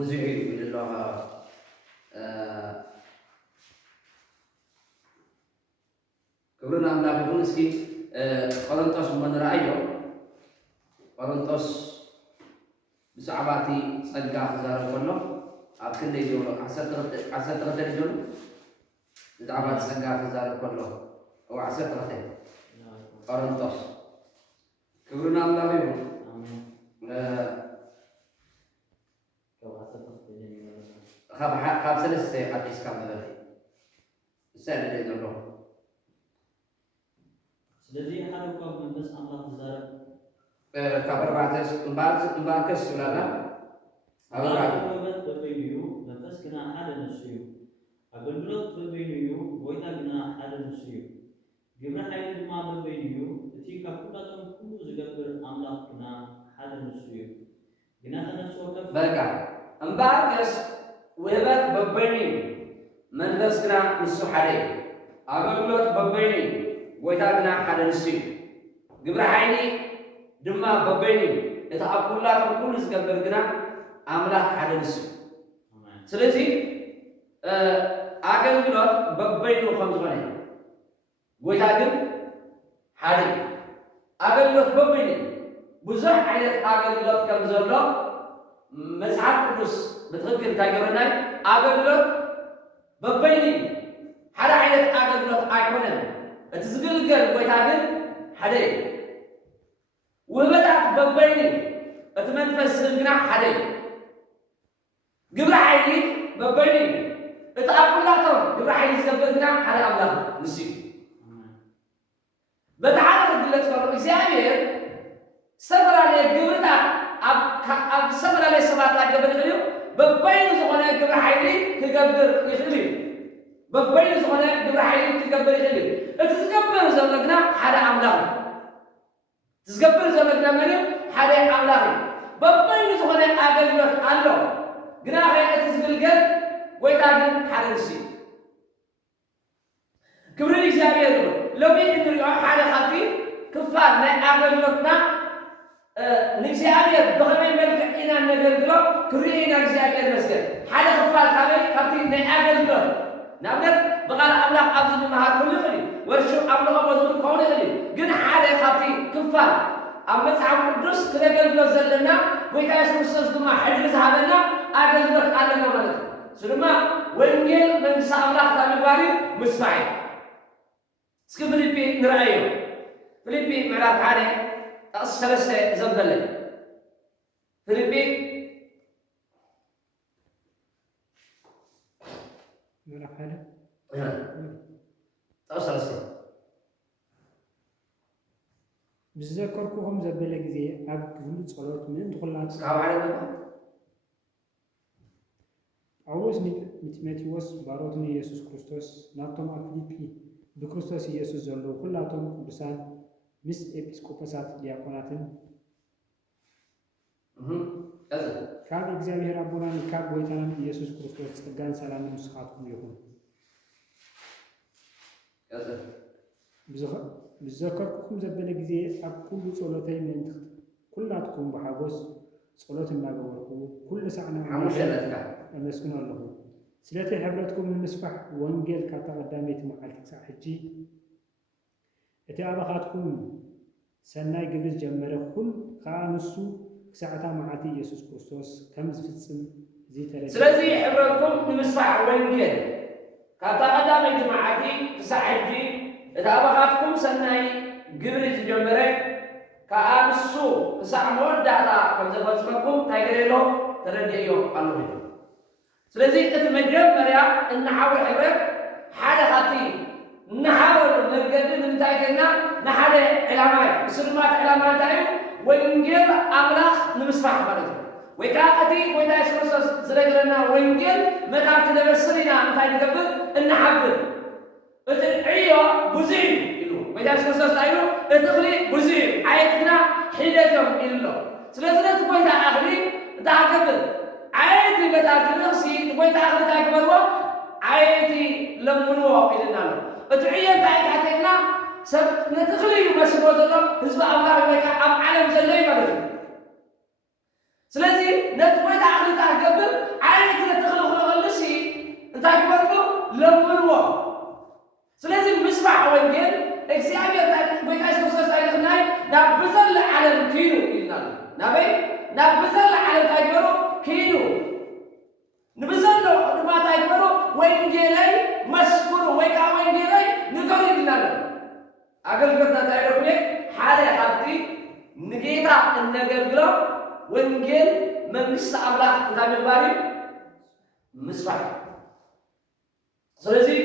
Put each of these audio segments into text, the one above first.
ብዙሕ ኢሉ ኣሎ ክብርን ኣምላክ ይሁን። እስኪ ቆሮንቶስ መንራእዮ ቆሮንቶስ ብዛዕባ እቲ ጸጋ ክዛረብ ከሎ ኣብ ክንደይ ጀምሮ 12 ጀምሮ ብዛዕባ ጸጋ ክዛረብ ከሎ او 12 ቆሮንቶስ ክብርን ኣምላክ ይሁን። ካብ ሰለስተ ሓዲስካ መበል ሰለደ ዘሎ ስለዚህ ሓደ እኳ መንፈስ ኣምላክ ዝዛረብ ካብ ኣርባዕተ እምባከስ ብላና ኣብ ኣገልግሎት በበይኑ እዩ መንፈስ ግና ሓደ ንሱ እዩ ኣገልግሎት በበይኑ እዩ ጎይታ ግና ሓደ ንሱ እዩ ግብረ ሓይሊ ድማ በበይኑ እዩ እቲ ካብ ኩላቶም ኩሉ ዝገብር ኣምላክ ግና ሓደ ንሱ እዩ ግና ተነስኦ ከፍ በቃ እምባከስ ውህበት በበይኑ እዩ መንፈስ ግና ንሱ ሓደ እዩ ኣገልግሎት በበይኑ እዩ ጎይታ ግና ሓደ ንሱ እዩ ግብረ ሓይሊ ድማ በበይኑ እዩ እቲ ኣብ ኩላቶም ኩሉ ዝገብር ግና ኣምላክ ሓደ ንሱ እዩ ስለዚ ኣገልግሎት በበይኑ ከም ዝኾነ ጎይታ ግን ሓደ እዩ ኣገልግሎት በበይኑ ብዙሕ ዓይነት ኣገልግሎት ከም ዘሎ መጽሓፍ ቅዱስ ብትክክል እንታይ ገብረናይ ኣገልግሎት በበይኑ እዩ ሓደ ዓይነት ኣገልግሎት ኣይኮነን እቲ ዝግልገል ጎይታ ግን ሓደ እዩ ውህበታት በበይኑ እቲ መንፈስ ግና ሓደ እዩ ግብረ ሓይሊ በበይኑ እዩ እቲ ኣብ ኩላቶም ግብረ ሓይሊ ዝገብር ግና ሓደ ኣምላክ ንሱ እዩ በቲ ሓደ ክግለጽ ከሎ እግዚኣብሔር ዝተፈላለየ ግብርታት ኣብ ዝተፈላለየ ሰባት ክገብር ይኽእል እዩ በበይኑ ዝኾነ ግብረ ሓይሊ ክገብር ይኽእል እዩ በበይኑ ዝኾነ ግብረ ሓይሊ ክገብር ይኽእል እዩ እቲ ዝገብር ዘሎ ግና ሓደ ኣምላክ እዩ እቲ ዝገብር ዘሎ ግና መን እዩ ሓደ ኣምላክ እዩ በበይኑ ዝኾነ ኣገልግሎት ኣሎ ግና እቲ ዝግልገል ጎይታ ግን ሓደ ንሱ እዩ ክብሪ እግዚኣብሔር ይሁን ሎሚ እንሪኦ ሓደ ካብቲ ክፋል ናይ ኣገልግሎትና ንእግዚኣብሔር ብኸመይ መልክዕ ኢና ነገልግሎ ክሪኦ ኢና እግዚኣብሔር መስገን ሓደ ክፋል ካብቲ ናይ ኣገልግሎት ንኣብነት ብቓል ኣምላኽ ኣብዚ ንምሃር ክህሉ ይኽእል እዩ ወርሽም ኣምልኾ መዝሙር ክኸውን ይኽእል እዩ ግን ሓደ ካብቲ ክፋል ኣብ መጽሓፍ ቅዱስ ክነገልግሎ ዘለና ጎይታ ኢየሱስ ክርስቶስ ድማ ሕድሪ ዝሃበና ኣገልግሎት ኣለና ማለት እዩ እሱ ድማ ወንጌል መንግስቲ ኣምላኽ እንታይ ምግባር እዩ ምስፋዕ እዩ እስኪ ፊልጵ ንርአዮ ፊልጵ ምዕራፍ 1 ጥቕሲ 3 ዘንበለ ፊልጵ ምዕራፍ 1 ጥቕሲ 3 ብዝዘከርኩኹም ዘበለ ጊዜ ኣብ ክፍሊ ጸሎት ምእንቲ ኩላቱ ካብ ሓደ ጳውሎስ ንጢሞቴዎስ ባሮትን ኢየሱስ ክርስቶስ ናብቶም ኣብ ፊልጵ ብክርስቶስ ኢየሱስ ዘለዉ ኩላቶም ቅዱሳን ምስ ኤጲስቆጶሳት ዲያቆናትን ካብ እግዚአብሔር አቡናን ካብ ጎይታናን ኢየሱስ ክርስቶስ ጸጋን ሰላምን ምስኻትኩም ይሁን ብዘከርኩኩም ዘበለ ጊዜ ኣብ ኩሉ ጸሎተይ ምእንቲ ኩላትኩም ብሓጎስ ጸሎት እናገበርኩ ኩሉ ሰዓና ኣመስግኑ ኣለኹ ስለቲ ሕብረትኩም ንምስፋሕ ወንጌል ካብ ተቐዳመይቲ መዓልቲ ክሳብ ሕጂ እቲ ኣባኻትኩም ሰናይ ግብሪ ዝጀመረ ኩሉ ከዓ ንሱ ክሳዕታ መዓልቲ ኢየሱስ ክርስቶስ ከም ዝፍጽም እዚ ተረዲእ ስለዚ ሕብረትኩም ንምስፋሕ ወንጌል ካብ ተቐዳመይቲ መዓልቲ ክሳብ ሕጂ እቲ ኣባኻትኩም ሰናይ ግብሪ ዝጀመረ ከዓ ንሱ ክሳዕ መወዳእታ ከም ዘፈጽመኩም እንታይ ገይረሎ ተረዲእዮ ኣለሁ ስለዚ እቲ መጀመርያ እናሓወ ሕብረት ሓደ ካብቲ እናሓወሉ መንገዲ ንምንታይ ከና ንሓደ ዕላማ እዩ እሱ ድማ እቲ ዕላማ እንታይ እዩ ወንጌል ኣምላኽ ንምስፋሕ ማለት እዩ ወይ ከዓ እቲ ጎይታ ኢየሱስ ክርስቶስ ዝነገረና ወንጌል መካብቲ ነበስር ኢና እንታይ ንገብር እናሓብር እቲ ዕዮ ብዙሕ እዩ ኢሉ ጎይታ ኢየሱስ ክርስቶስ እንታይ ኢሉ እቲ እኽሊ ብዙሕ እዩ ዓየት ግና ሒደት እዮም ኢሉ ኣሎ ስለዚ ነቲ ጎይታ እኽሊ እንታይ ክገብር ዓየቲ በታቲ ንኽሲ ጎይታ እኽሊ እንታይ ክበልዎ ዓየቲ ለምንዎ ኢልና ኣሎ እቲ ዕዮ እንታይ ታሕተና ሰብ ነቲ እኽሊ እዩ መስሎ ዘሎ ህዝቢ ኣምላኽ ወይ ከዓ ኣብ ዓለም ዘሎ እዩ ማለት እዩ ስለዚ ነቲ ጎይታ እኽሊ እንታይ ክገብር ወንጌል እግዚአብሔር ጎይታ ኢየሱስ ታይልናይ ናብዘል ዓለም ኪኑ ይልናል ናበይ ናብዘል ዓለም ታይበሩ ኪኑ ንብዘል ድማ ታይበሩ ወንጌላይ መስኩሩ ወይካ ወንጌላይ ንገሩ ይልናል አገልግሎት ታይበሩ ሓደ ሀብቲ ንጌታ እነገልግለው ወንጌል መንግስት አምላክ ታምባሪ ምስፋይ ስለዚህ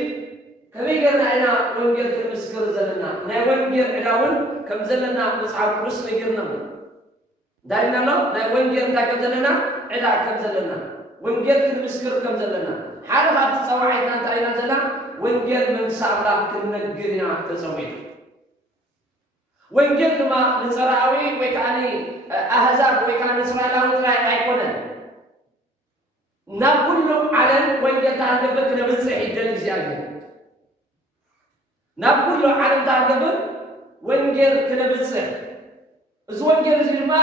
ከመይገርና አይና ወንጌል ክርስክር ዘለና ናይ ወንጌል ዕዳውን ከም ዘለና መጽሐፍ ቅዱስ ነገርና ዳይና ነው ናይ ወንጌል ታከም ዘለና ዕዳ ከም ዘለና ወንጌል ክርስክር ከም ዘለና ሓደ ሀብቲ ጸዋዕና ታይና ዘላ ወንጌል መንግስት አምላክ ክነግርና ተጸውይ ወንጌል ድማ ንጸራዊ ወይ ካኒ አህዛብ ወይ ካኒ እስራኤላዊ ጥራይ አይኮነን ናብ ኩሉ ዓለም ወንጌል ታንገበት ነብጽሕ ይደል እግዚአብሔር ናብ ኩሉ ዓለም ታንገበት ወንጌል ክነብጽሕ እዚ ወንጌል እዚ ድማ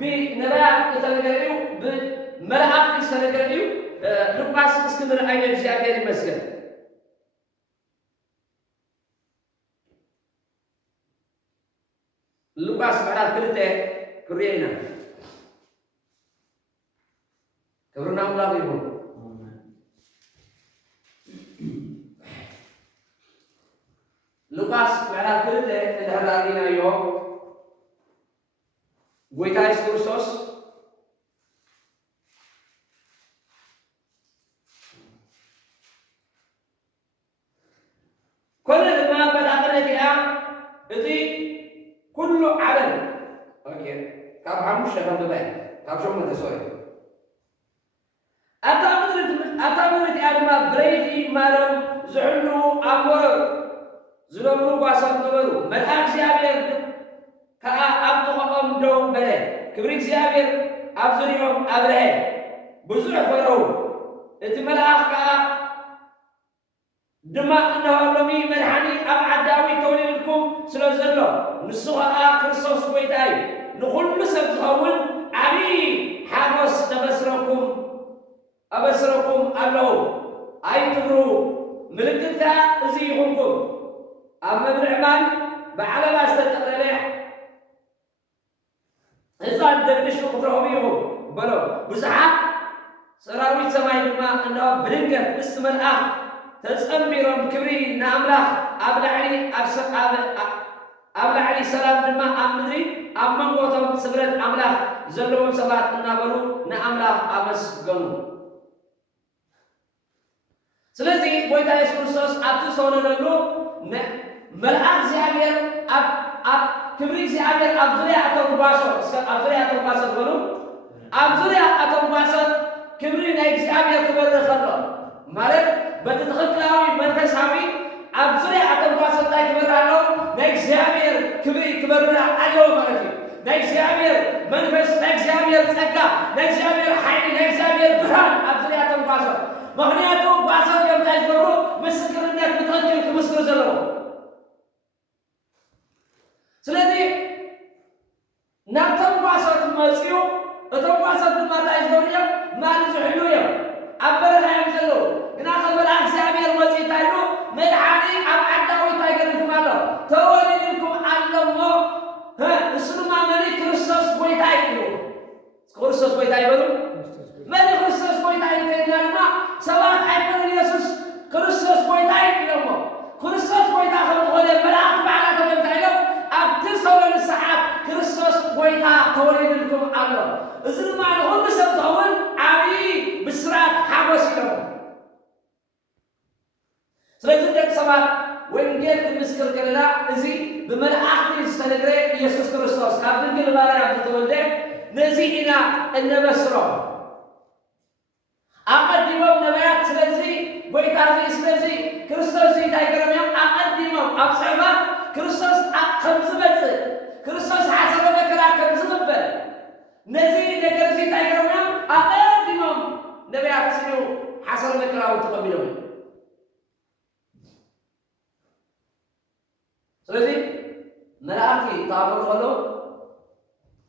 ብነቢያት ዝተነገረዩ ብመላእክት ዝተነገረዩ ሉቃስ እስክንድር አይነ እግዚአብሔር ይመስገን ሉቃስ ምዕራፍ 2 ክሪአና ክብርና አምላክ ይሁን ሉቃስ ምዕራፍ 2 ተደራሪናዮ ጎይታ ኢየሱስ ክርስቶስ ኮነ ድማ በዳቅነትያ እቲ ኩሉ ዓለም ኦኬ ካብ ሓሙሽ ተኸበባይ ካብ ሸሞንተ ሶሪ ኣታ ምድሪ ድማ ብረይቲ ማሎም ዝሕሉ ኣሞረሩ ዝለምኑ ጓሶት ነበሩ መልአክ እግዚአብሔር ከዓ ኣብ ጥቕኦም ደው በለ ክብሪ እግዚአብሔር ኣብ ዙርዮኦም ኣብርሀ ብዙሕ ፈረው እቲ መልአክ ከዓ ድማ እነሆ ሎሚ መድሓኒ ኣብ ዓዳዊ ተወሊድኩም ስለ ዘሎ ንሱ ከዓ ክርስቶስ ጎይታ እዩ ንኩሉ ሰብ ዝኸውን ዓብዪ ሓጎስ ኣበስረኩም ኣለዉ ኣይትፍሩ ምልክታ እዚ ይኹንኩም ኣብ መብልዕ ማይ ብዓለባ ዝተጠቕለለ ህፃን ደቅሹ ክትረኽቡ ኢኹም በሎ ብዙሓት ሰራዊት ሰማይ ድማ እነሆ ብድንገት ምስ መልአክ ተጸምቢሮም ክብሪ ንኣምላኽ ኣብ ላዕሊ ሰላም ድማ ኣብ ምድሪ ኣብ መንጎቶም ስብረት ኣምላኽ ዘለዎም ሰባት እናበሉ ንኣምላኽ ኣመስገኑ ስለዚ ጎይታ ኢየሱስ ክርስቶስ ኣብቲ ዝተወለደሉ መልአክ እግዚአብሔር ኣብ ክብሪ እግዚአብሔር ኣብ ዙርያ እቶም ጓሶት በሉ ኣብ ዙርያ እቶም ጓሶት ክብሪ ናይ እግዚአብሔር ክበርህ ከሎ ማለት በቲ ተኽክላዊ መንፈሳዊ ኣብ ዙርያ እቶም ጓሶት ታይ ክበርህ ኣሎ ናይ እግዚአብሔር ክብሪ ክበርህ ኣለዎ ማለት እዩ ናይ እግዚአብሔር መንፈስ ናይ እግዚአብሔር ጸጋ ናይ እግዚአብሔር ሓይሊ ናይ እግዚአብሔር ብርሃን ኣብ ዙርያ እቶም ጓሶት ምክንያቱ ጓሶት እዮም እንታይ ዝገብሩ ምስክርነት ብትኽክል ክምስክሩ ዘለዎ ስለዚ ናብቶም ጓሶት መፅኡ እቶም ጓሶት ድማ እንታይ ዝገብሩ እዮም ማን ዝሕሉ እዮም ኣብ በረኻ እዮም ዘለዉ ግና ከም መልአክ እግዚአብሔር መፅኡ እንታይ ኢሉ መድሓኒ ኣብ ዓዳዊ እንታይ ገይርኩም ኣሎ ተወሊድኩም ኣሎ እሞ እሱ ድማ መኒ ክርስቶስ ጎይታ እዩ ክርስቶስ ጎይታ ይበሉ መኒ ክርስቶስ ጎይታ እዩ ከይድና ድማ ሰባት ኣይኮነን ኢየሱስ ክርስቶስ ጎይታ እዩ እሞ ክርስቶስ ጎይታ ከም ዝኾነ መላእክት ባዕላቶም እንታይ ኢሎም ኣብቲ ዝተወለዱ ሰዓት ክርስቶስ ጎይታ ተወሊድልኩም ኣሎ እዚ ድማ ንኩሉ ሰብ ዝኸውን ዓብዪ ብስራት ሓጎስ ኢሎም ስለዚ ደቂ ሰባት ወንጌል ክምስክር ከለና እዚ ብመላእክቲ ዝተነገረ ኢየሱስ ክርስቶስ ካብ ድንግል ማርያም ዝተወልደ ነዚ ኢና እነበስሮ ኣቐዲሞም ነቢያት ስለዚ ጎይታ እዚ ስለዚ ክርስቶስ እንታይ ገይሮም እዮም ኣቐዲሞም ኣብ ፅሑፋት ክርስቶስ ከም ዝመፅእ ክርስቶስ ሓሰረ መከራ ከም ዝቕበል ነዚ ነገር እዚ እንታይ ገይሮም እዮም ኣቐዲሞም ነቢያት ሲሉ ሓሰረ መከራዊ ተቐቢሎም እዩ ስለዚ መላእክቲ ተኣምሩ ከሎ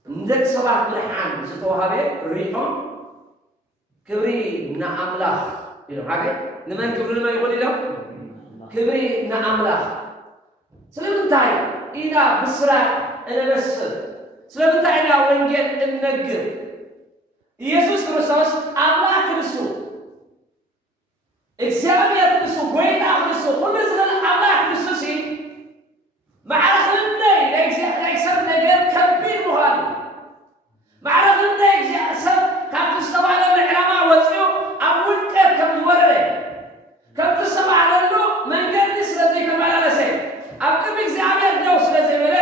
ንደቂ ሰባት ብርሃን ዝተዋሃበ ሪኦም ክብሪ ንኣምላኽ ኢሎም ሓገ ንመን ክብሪ ንመን ይኹን ኢሎም ክብሪ ንኣምላኽ ስለምንታይ ኢና ብስራት እንበስር ስለምንታይ ኢና ወንጌል እንነግር ኢየሱስ ክርስቶስ አምላክ እርሱ እግዚአብሔር እርሱ ጎይታ እርሱ ሁሉ ዝብል አምላክ እርሱ ሲል ማዕረግነይ ለእግዚአብሔር ነገር ከቢድ ምዃኑ ማዕረግነይ እግዚአብሔር ካብቲ ዝተባህለ ዕላማ ወፂኡ ኣብ ውድቀት ከም ዝወረደ ከምቲ ዝተባህለሉ መንገዲ ስለዘይተመላለሰ ኣብ ቅድሚ እግዚአብሔር ደው ስለዘይበለ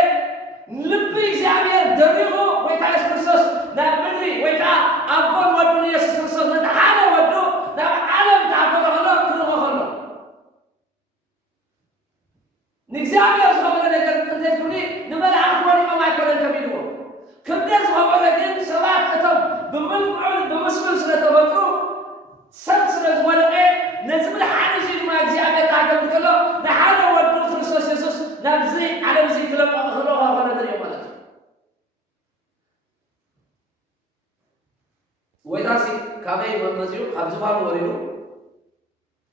ልቢ እግዚአብሔር ደሪቑ ጎይታ ኢየሱስ ክርስቶስ ናብ ምድሪ ወይ ከዓ ኣቦን ወዱን ኢየሱስ ክርስቶስ ነቲ ሓደ ወዱ ናብ ዓለም ተዓበዶ ከሎ ክልኾ ከሎ ንእግዚአብሔር ዝኸበረ ነገር እንተይትብኒ ንመልኣክ ወዲቖም ኣይኮነን ከቢድዎ ክብደት ዝኸበረ ግን ሰባት እቶም ብምልኩዑን ብምስሉን ስለተፈጥሩ ሰብ ስለዝወደቐ ነዚ ብልሓደ እዚ ድማ እግዚአብሔር ካገብር ከሎ ንሓደ ወዱ ክርስቶስ ኢየሱስ ናብዚ ዓለም እዚ ክለቕቕ ክልኾ ኮነ ንሪኦ ማለት እዩ ወይታሲ ካበይ መፅኡ ካብ ዝፋኑ ወሪዱ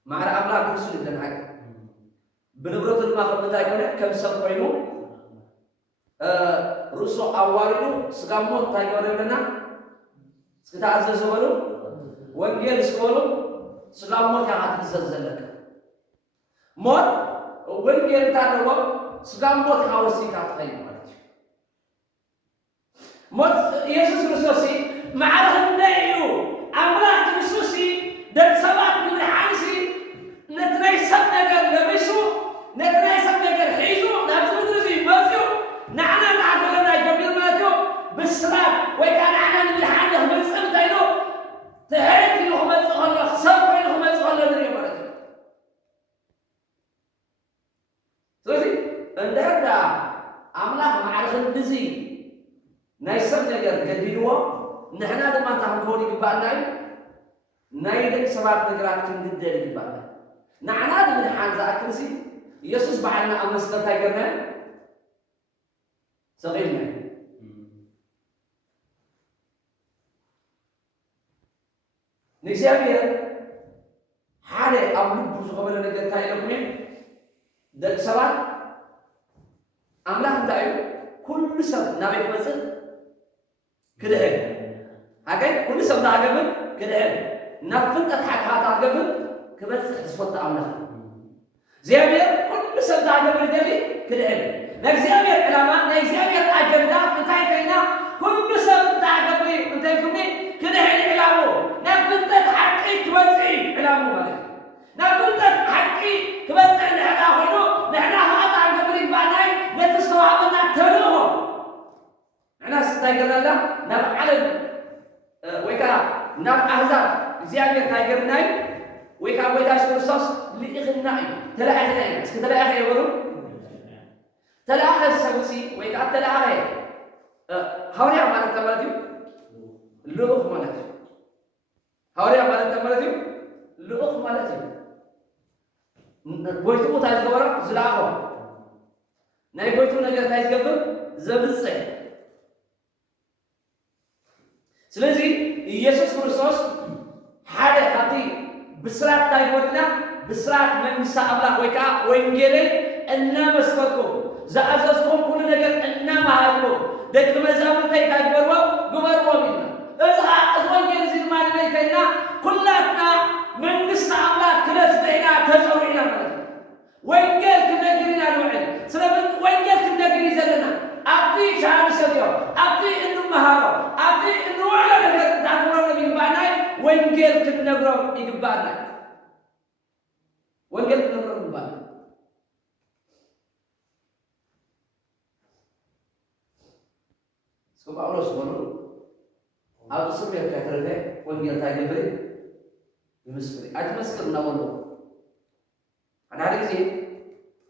ማዕረ ኣምላክ እርሱ ይደንሓቅ ብንብረቱ ድማ ከም ምንታይ ኮነ ከም ሰብ ኮይኑ ርእሱ ኣዋሪዱ ስጋ ሞት እንታይ ገበረ ይብለና እስኪ ተኣዘዝ በሉ ወንጌል እስክበሉ ስጋ ሞት ኢኻ ትእዘዝ ዘለካ ሞት ወንጌል እንታለዎ ስጋ ሞት ኢኻ ወሲካ ትኸይድ ማለት እዩ ሞት ኢየሱስ ክርስቶስ ማዕረግነይ እዩ ኣምላክ እርሱ ደቂ ሰባት ንምድሓንሲ ነቲ ናይ ሰብ ነገር ለቢሱ ነቲ ናይ ሰብ ነገር ሒዙ ናብዚ ምድሪ እዚ መፅኡ ንዓና እናዓገለና ጀሚሩ ማለት እዩ ብስራት ወይ ከዓ ንዓና ንምድሓን ክመፅእ እንታይ ኢሉ ትሕት ኢሉ ክመፅእ ከሎ ሰብ ኮይኑ ክመፅእ ከሎ ንሪኦ ማለት እዩ ስለዚ እንድሕር ዳ ኣምላኽ ማዕርኽን እዚ ናይ ሰብ ነገር ገዲልዎ ንሕና ድማ እንታይ ክንከውን ይግባአና እዩ ናይ ደቂ ሰባት ነገራት ክንግደል ይግባአና ንዓና ንምድሓን ዝኣክል ኢየሱስ በዓልና ኣብ መስቀል እንታይ ገርናዮ ሰቒልናዮ ንእግዚአብሔር ሓደ ኣብ ልቡ ዝኸበረ ነገር እንታይ ኢለኩም እየ ደቂ ሰባት ኣምላኽ እንታይ እዩ ኩሉ ሰብ ናበይ ክመፅእ ክድሕን ሃገይ ኩሉ ሰብ እንዳሃገብን ክድሕን ናብ ፍልጠት ሓቅሓታ ሃገብን ክበፅሕ ዝፈቱ ኣምላኽ እግዚአብሔር ኩሉ ሰብ እንዳሃገብን ይደሊ ክድሕን ናይ እግዚአብሔር ዕላማ ናይ እግዚአብሔር ኣጀንዳ እንታይ ኮይና ኩሉ ሰብ እንዳሃገብን እንታይ ኩኒ ክድሕን ዕላሙ ናብ ፍልጠት ሓቂ ክበፅሕ ዕላሙ ማለት እዩ ናብ ፍልጠት ሓቂ ክበፅሕ ንሕና ኮይኑ ንሕና ከዓ ሃገብን ይግባአናይ ነቲ ዝተዋሃበና ተልእኾ ንሕና እንታይ ገርናላ ናብ ዓለም ወይ ከዓ ናብ ኣህዛብ እግዚአብሔር እንታይ ገርና እዩ ወይ ከዓ ጎይታ ኢየሱስ ክርስቶስ ልኢኽና እዩ ተላኢኽና ኢና እስኪ ተላኢኸ ይበሉ ተላኢኸ ሰብሲ ወይ ከዓ ተላኢኸ ሐዋርያ ማለት ማለት እዩ ልኡኽ ማለት እዩ ሐዋርያ ማለት ማለት እዩ ልኡኽ ማለት እዩ ጎይትኡ እንታይ ዝገበሮ ዝለኣኾ ናይ ጎይቱ ነገር እንታይ ዝገብር ዘብፅሕ ስለዚ ኢየሱስ ክርስቶስ ሓደ ካብቲ ብስራት እንታይ ጎድና ብስራት መንግስቲ ኣምላኽ ወይ ከዓ ወንጌለይ እናመስከርኩም ዝኣዘዝኩም ኩሉ ነገር እናመሃርኩም ደቂ መዛሙርተይ እንታይ ግበርዎም ኢልና እዚ ከዓ እዚ ወንጌል እዚ ድማ ንመይተይና ኩላትና መንግስቲ ኣምላኽ ክነስብሕ ኢና ተፀውዒ ኢና ማለት እዩ ወንጌል ክነግር ኢና ንውዕል ስለምን ወንጌል ክነግር እዩ ዘለና ኣብቲ ሻሃደ ሰብዮ ኣብቲ እንመሃሮ ኣብቲ እንውዕሎ ነገር እንዳግብሮም ይግባአናይ ወንጌል ክንነግሮም ይግባአና ወንጌል ክንነግሮም ይግባአና እስከ ጳውሎስ በሉ ኣብ እስር ቤት ከተረፈ ወንጌል እንታይ ገብር ይምስክር ኣይትመስክር እናበሉ ሓደ ጊዜ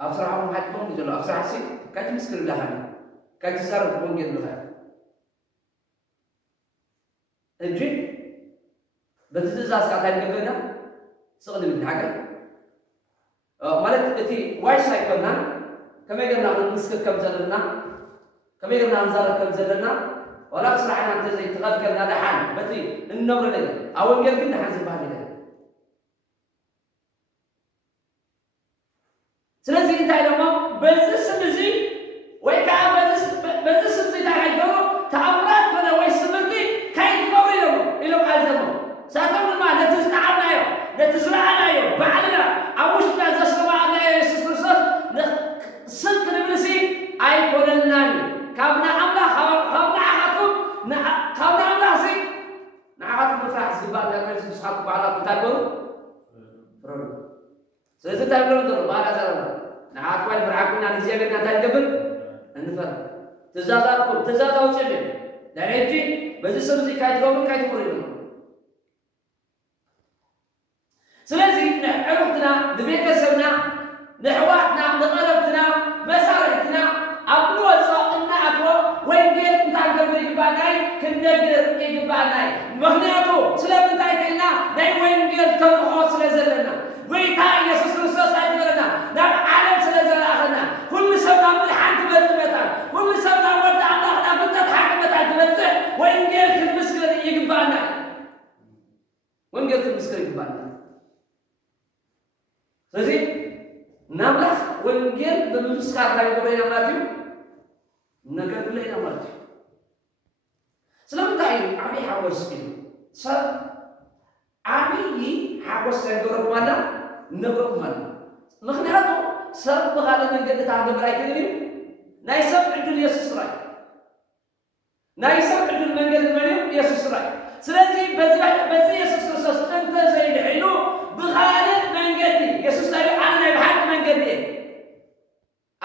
ኣብ ስራሖም ሓጢቦም እዩ ዘሎ ኣብ ስራሕ ሲ ካይትምስክር ኢላኻ ካይትዛረብ ወንጌል ኢልኻ እጂ በቲ ትእዛዝ ከዓ እንታይ ንገብር ኢና ስቕ ንብል ንሓገር ማለት እቲ ዋይስ ኣይኮንናን ከመይ ጌርና ክንምስክር ከም ዘለና ከመይ ጌርና ክንዛረብ ከም ዘለና ወላ ስራሕና እንተዘይትቐልከልና ድሓን በቲ እንነብሮ ነገር ኣብ ወንጌል ግን ድሓን ዝበሃል ነገር ስለዚ እንታይ ደሞ በዚ ስም ንስኻትኩም ባዕላኩም እንታይ በሉ ፍረዱ። ስለዚ እንታይ ብሎም ዘሎ ባዕላ ዘረባ ንዓትኳይ ፍርዓኩምና ንእግዚአብሔርና እንታይ ንገብር እንፈር ትእዛዛትኩም ትእዛዝ ኣውፅእልን ናይ ሕጂ በዚ ሰብ እዚ ካይትገብሩ ካይትምሩ ኢሎም ስለዚ ንዕሩክትና ንቤተሰብና ንሕዋትና ንቐረብትና መሳርሕትና ኣብ ንወፆ እናኣትዎ ወንጌል እንታይ ክንገብር ይግባእናይ ክንነግር ይግባእናይ ምክንያቱ ስለምንታይ ከልና ናይ ወንጌል ተልእኮ ስለ ዘለና ጎይታ ኢየሱስ ክርስቶስ ኣይገለና ናብ ዓለም ስለ ዘለኣኸና ኩሉ ሰብ ናብ ምልሓን ትበፅእ መጣን ኩሉ ሰብ ናብ ወዲ ኣምላኽ ናብ ፍልጠት ሓቂ መጣን ትበፅእ ወንጌል ክንምስክር ይግባእና ወንጌል ክንምስክር ይግባእና ስለዚ ናምላኽ ወንጌል ብምምስካር እንታይ ንገብረና ማለት እዩ ነገልግለና ማለት እዩ ስለምንታይ እዩ ዓብዪ ሓጎስ እዩ ሰብ ዓብዪ ሓጎስ ዘይገብረኩም ኣላ ነብረኩም ኣላ ምክንያቱ ሰብ ብካልእ መንገዲ ታገብር ኣይክእልን እዩ ናይ ሰብ ዕድል ኢየሱስ ጥራይ ናይ ሰብ ዕድል መንገዲ መን እዩ ኢየሱስ ጥራይ ስለዚ በዚ ኢየሱስ ክርስቶስ እንተዘይድሒሉ ብካልእ መንገዲ ኢየሱስ እንታይ እዩ ኣነ ናይ ብሓቂ መንገዲ እየ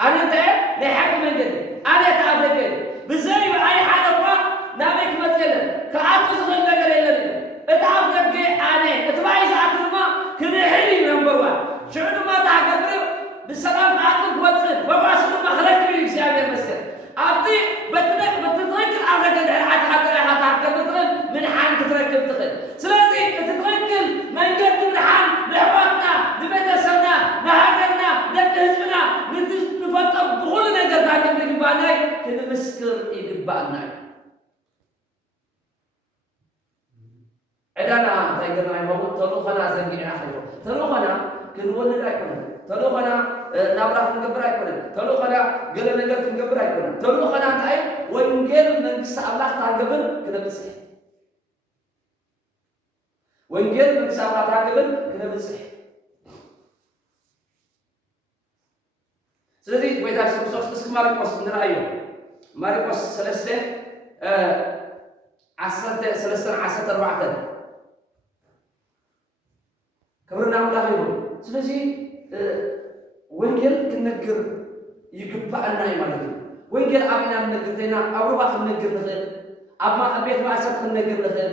ኣነ እንታይ ናይ ሓቂ መንገዲ ኣነ ተኣብ ደገ ብዘይ ብኣይ ሓደ እኳ ናበይ ክመፅእ የለን ክኣቱ ዝኽእል ነገር የለን እዩ እቲ ኣብ ደገ ኣነ እቲ ባይ ዝኣቱ ድማ ክድሕን እዩ ነምበር ዋን ሽዑ ድማ ታገብር ብሰላም ክኣቱ ክወፅን ወጓሱ ድማ ክረክብ እዩ እግዚኣብሔር መስገን ኣብቲ በትትኽክል ኣብ ደገ ድሕሪ ዓቲሓተራኻ ታክገብር ትኽእል ምንሓን ክትረክብ ትኽእል ስለዚ እቲ ትኽክል መንገዲ ምንሓን ንሕዋትና ንቤተሰብና ንሃገርና ደቂ ህዝብና ንፈልጦ ብኩሉ ነገር ታገብር ይግባእናይ ክንምስክር ይግባእና ዕዳና እንታይ ገርና ይኸውን ተልእኾና ዘንጊዕና ኸይኮን ተልእኾና ክንወልድ ኣይኮነን ተልእኾና ናብራ ክንገብር ኣይኮነን ተልእኾና ገለ ነገር ክንገብር ኣይኮነን ተልእኾና እንታይ ወንጌል መንግስቲ ኣምላኽ ታገብር ክነብፅሕ ወንጌል መንግስቲ ኣምላኽ ታገብር ክነብፅሕ ስለዚ ጎይታ ኢየሱስ ክርስቶስ እስኪ ማርቆስ እንርአዮ ማርቆስ 3:14 ክብርና አምላኽ ይሁን ስለዚ ወንጌል ክንነግር ይግባእና ማለት እዩ ወንጌል ኣብና ክንነግር ተይና ኣብ ሩባ ክንነግር ንኽእል ኣብ ቤት ማእሰር ክንነግር ንኽእል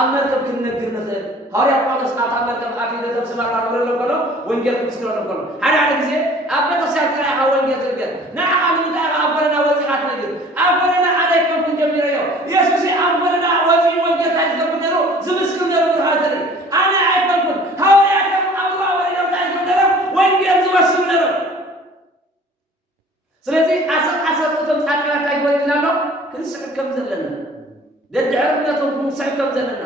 ኣብ መርከብ ክንነግር ንኽእል ሐዋርያ ጳውሎስ ኣብ መርከብ ኣትዩ ተሰማራ ነብረሎ ከሎ ወንጌል ክምስክረሎ ከሎ ሓደ ግዜ ኣብ ቤተክርስቲያን ጥራይኻ ወንጌል ትነግር ንዓኻ ንምንታይ ኣብ ጎደና ወፂኻ ትነግር ኣብ ጎደና ኣነ ከምኩን ጀሚረዮ ኢየሱስ ኣብ ጎደና ወፂኡ ወንጌል እንታይ ዝገብር ነይሩ ዝምስክር ነይሩ ብርሃን ኣነ ኣይኮንኩን ሐዋርያት ኣብ ሩባ ወሪዶም እንታይ ዝገብር ነይሮም ወንጌል ዝወስዱ ነይሮም ስለዚ ዓሰርተ እቶም ጻድቃናት እንታይ ግበርልና ኣሎ ክንስዕብ ከም ዘለና ደድሕርነቶም ክንስዕብ ከም ዘለና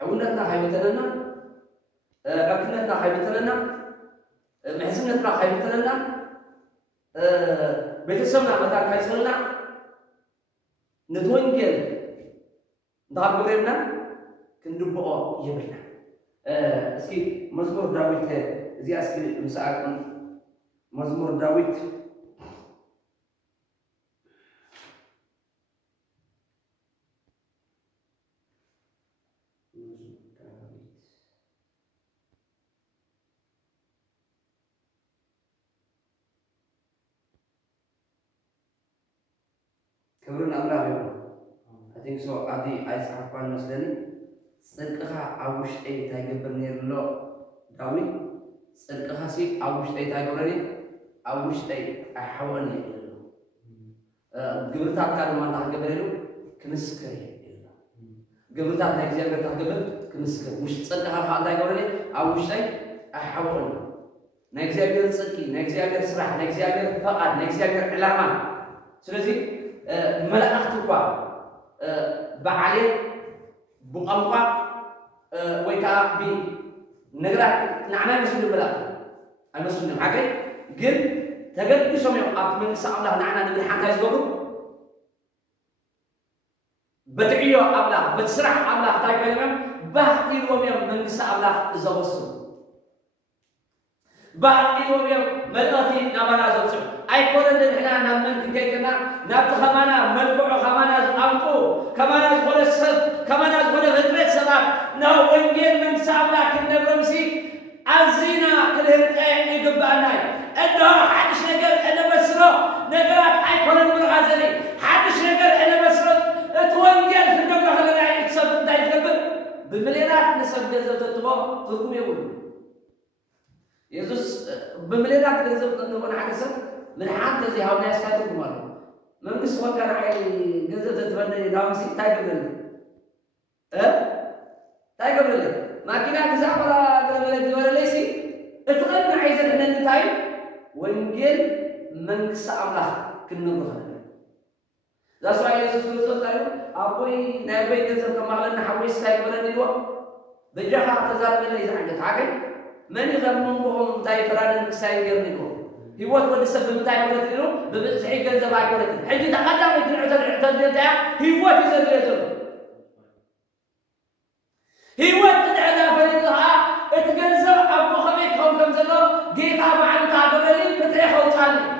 ሕውነትና ካይበተነና ዕርክነትና ካይበተነና ምሕዝነትና ካይበተነና ቤተሰብና መታን ካይፅልና ነቲ ወንጌል እንዳግብረና ክንድብኦ የብልና እስኪ መዝሙር ዳዊት እዚኣ እስኪ ምስኣቅን መዝሙር ዳዊት ክብርን ኣምላኽ ይሁን ኣቲንክ ሶ ኣዲ ኣይፅሓፍኳን መስለኒ ጽድቅኻ ኣብ ውሽጠይ እንታይ ይገብር ነይሩ ኣሎ ዳዊት ጽድቅኻ ሲ ኣብ ውሽጠይ እንታይ ይገብረኒ ኣብ ውሽጠይ ኣይሓወኒ ይብል ኣሎ ግብርታትካ ድማ እንታይ ክገብር ኢሉ ክምስክር ይብል ግብርታት ናይ እግዚኣብሔር ክገብር ክምስክር ውሽጢ ጽድቅኻ ከዓ እንታይ ይገብረኒ ኣብ ውሽጠይ ኣይሓወኒ ናይ እግዚኣብሔር ጽድቂ ናይ እግዚአብሔር ስራሕ ናይ እግዚአብሔር ፈቃድ ናይ እግዚአብሔር ዕላማ ስለዚ መላእክት እኳ በዓሌ ብቋንቋ ወይ ከዓ ብነገራት ንዓና ይመስሉ መላእክት ኣይመስሉንም ሓገይ ግን ተገድሶም እዮም ኣብቲ መንግስቲ ኣምላኽ ንዓና ንምልሓን እንታይ ዝገብሩ በትዕዮ ኣምላኽ በቲ ስራሕ ኣምላኽ እንታይ ኮይኖም ባህ ኢሎም እዮም መንግስቲ ኣምላኽ ዘወስኑ ባኢሎም መልእኽቲ ናባና ዘውፅኡ ኣይኮነን ንሕና ናብ መንግቲ ከይከና ናብቲ ኸማና መልክዖ نو وينجيل من ساملاك النبرمسي عزينا كلهن يقبعنا انه حدش نقر انا بسرو نقرات ايكون المرغازلي حدش نقر انا بسرو توينجيل في النبر خلنا يكسب دا يتقبل بمليونات نسب جزء تتبع تقوم يقول يسوس بمليونات جزء تتبع حدث من حتى زي هؤلاء ساتوا مرة من قصة كان عيل جزء تتبع نامسي تايقبل تايقبل ما كنا كذا ولا ليسي اتغنى عايزة إن النتايج وإنجيل من سأملا كنا بخنا ذا سواء يسوع كريستوس قال أبوي نبي كذا كما قال نحوي سايق ولا نلوا بجاه تزار من ليس عندك حاجة من يغنون بهم تاي فران سايق يرنيكو هو تقول سبب تاي ولا تلو بزعيق كذا باي ولا تلو حجي تقدم يمكن عتل تاع هو تزار يزور هو تدعى فريقها اتجنزب أبو خبيك هم كم زلوا جيتها مع الكعبلين فتريحه وصلي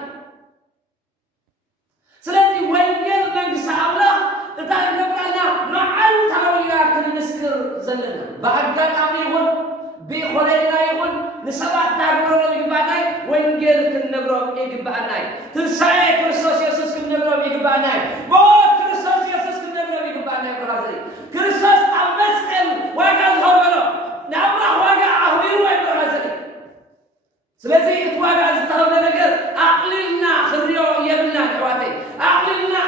سلسي وينجل من سامله تتعلمنا مع التاويات المسكر زلنا بعد كلام يقول بخلينا يقول نسبات تعبرون يجباناي وينجل كنبرو يجباناي تنسى كريستوس يسوس كنبرو يجباناي موت كريستوس يسوس كنبرو يجباناي برازيل كريستوس أمسكن وقال هو نعمره وقع أهوير ويبقى هذا سلسي اتواقع زتاونا نقر أقللنا خريو يبلنا حواتي أقللنا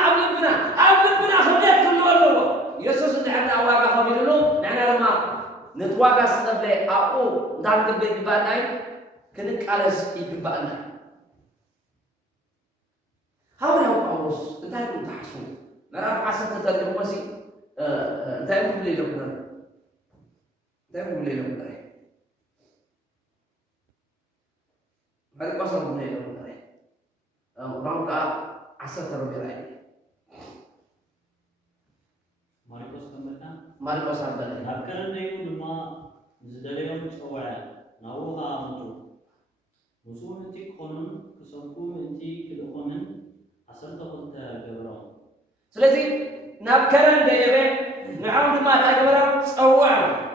أبلبنا خديت كل ولو يسوس نحن أواقع خبير له نحن لما نتواقع سنبلي أقو نحن قبل يبقى كنك ألس يبقى هؤلاء أوروس تتعلم تحسون نعرف عسى تتعلم وسي تعلم لي لبنا تعلم لي لبنا هذا بصر من لي لبنا orang ka عسى تربية ماركوس أمبلا أكرني لما زدليهم شوارع نوها أمتو وصول أنتي خنن كسبكم أنتي كل خنن أصلت قلت جبران سلسي نبكرن ديبه نعود ما تجبران صوّع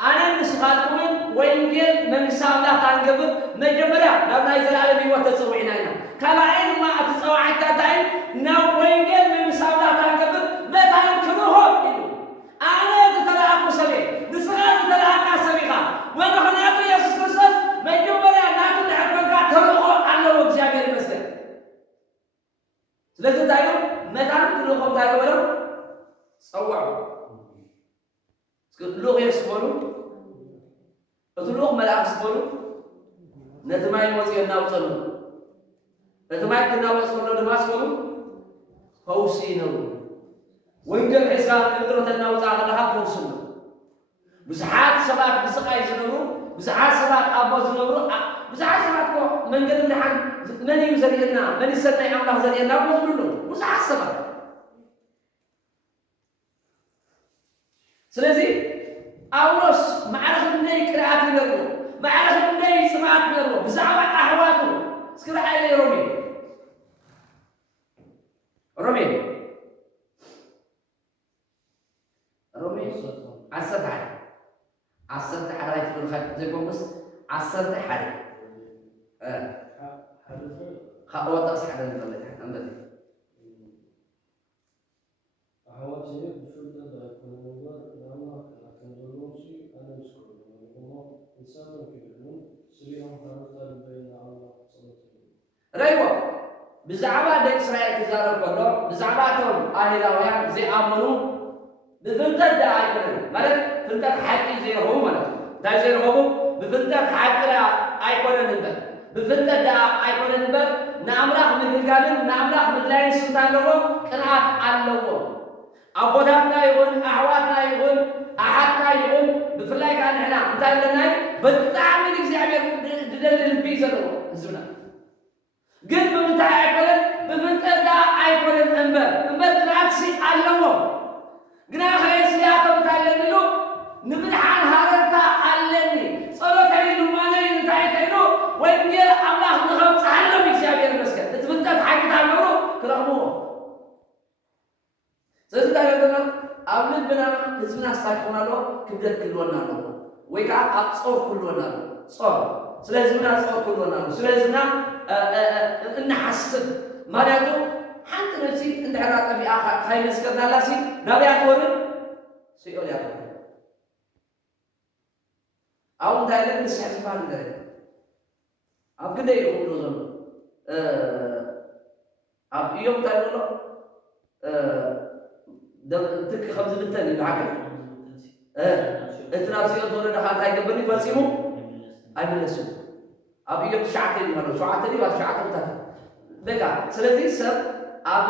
أنا نسخاتكم وينجيل من ساملا تانجب مجبرة لما يزال على بيوت تصوعنا كلاين ما أتصوع كتاين نو وينجيل من ساملا تانجب ما تانكروه أنا تتلاقى سبي نسخات تتلاقى سبيها ونحن يسوع كريستوس مجبرة نحن نعرف كتروه على وجهه المسجد سلسي تايلو متى تروحوا تايلو صوّعوا لوغ يسمونه أتلوغ ملاك سمونه نتماي موسي الناوصلون نتماي كناوصلون دماسكونه فوسينه وينجل حساب نقدرة الناوص على لها فوسنا بزحات سبات بسقاي زنورو بزحات سبات أبو زنورو بزحات سبات كو من قد نحن من يزرينا من يسنى الله زرينا وزنورو بزحات سبات سلسي أولوس معرفة مني كرات نرو معرفة مني سمعت نرو بزعم أحواته سكر علي رومي عصرت حالي تقول خد زيكم بس عصرت حالي خاوة تصحى من البلد أمبلي رأيوا بزعبة ديك إسرائيل تزارب كله بزعباتهم أهلاويان زي أمرو بفلتة داعي كله مالك فلتة حكي زي هو مالك دا زي هو بفلتة حكي لا أيقونة نبر بفلتة دا أيقونة نبر نعمرخ من الجالين نعمرخ من لاين سلطان لهم كنعات علوه أبواتنا يقول أحواتنا يقول أحدنا يقول بفلاي كان هنا مثال لنا بتعمل إكزامير دليل البيزا له زنا قد بمتع أيقولن بمتع دا أيقولن أمبر العكسي علوه قنا خيس لياته مثال لنا له نبدحان هارتا علني صلوة عينه مالين نتاعينه وينجل الله نخمس علم إكزامير مسكت تبتت حاجة تعمله كرهموه ስለዚህ ታዲያ ኣብ ልብና ህዝብና ስታይኮና ሎ ክብደት ክልወና ኣሎ ወይ ከዓ ኣብ ጾር ክልወና ኣሎ ጾር ስለ ህዝብና ጾር ክልወና ኣሎ ስለ ህዝብና እናሓስብ ማለቱ ሓንቲ ነፍሲ እንድሕር ጠፊኣ ካይመስከርናላሲ ናብያ ትወርድ ሲኦል እያ ትወርድ ኣብኡ እንታይ ኢለን ንስሐ ዝበሃል ነገር ኣብ ክንደይ ይኽእሉ ዘሎ ኣብ እዮም እንታይ ዘሎ ትክ ከም ዝብተን እዩ ሓገር እቲ ናብ ሲኦል ተወረደ ከዓ እንታይ ይገብር ፈፂሙ ኣይመለስም ኣብ እዮም 9 እዩ ማለት 7 ድዩ 9 ቦታት በቃ ስለዚ ሰብ ኣብ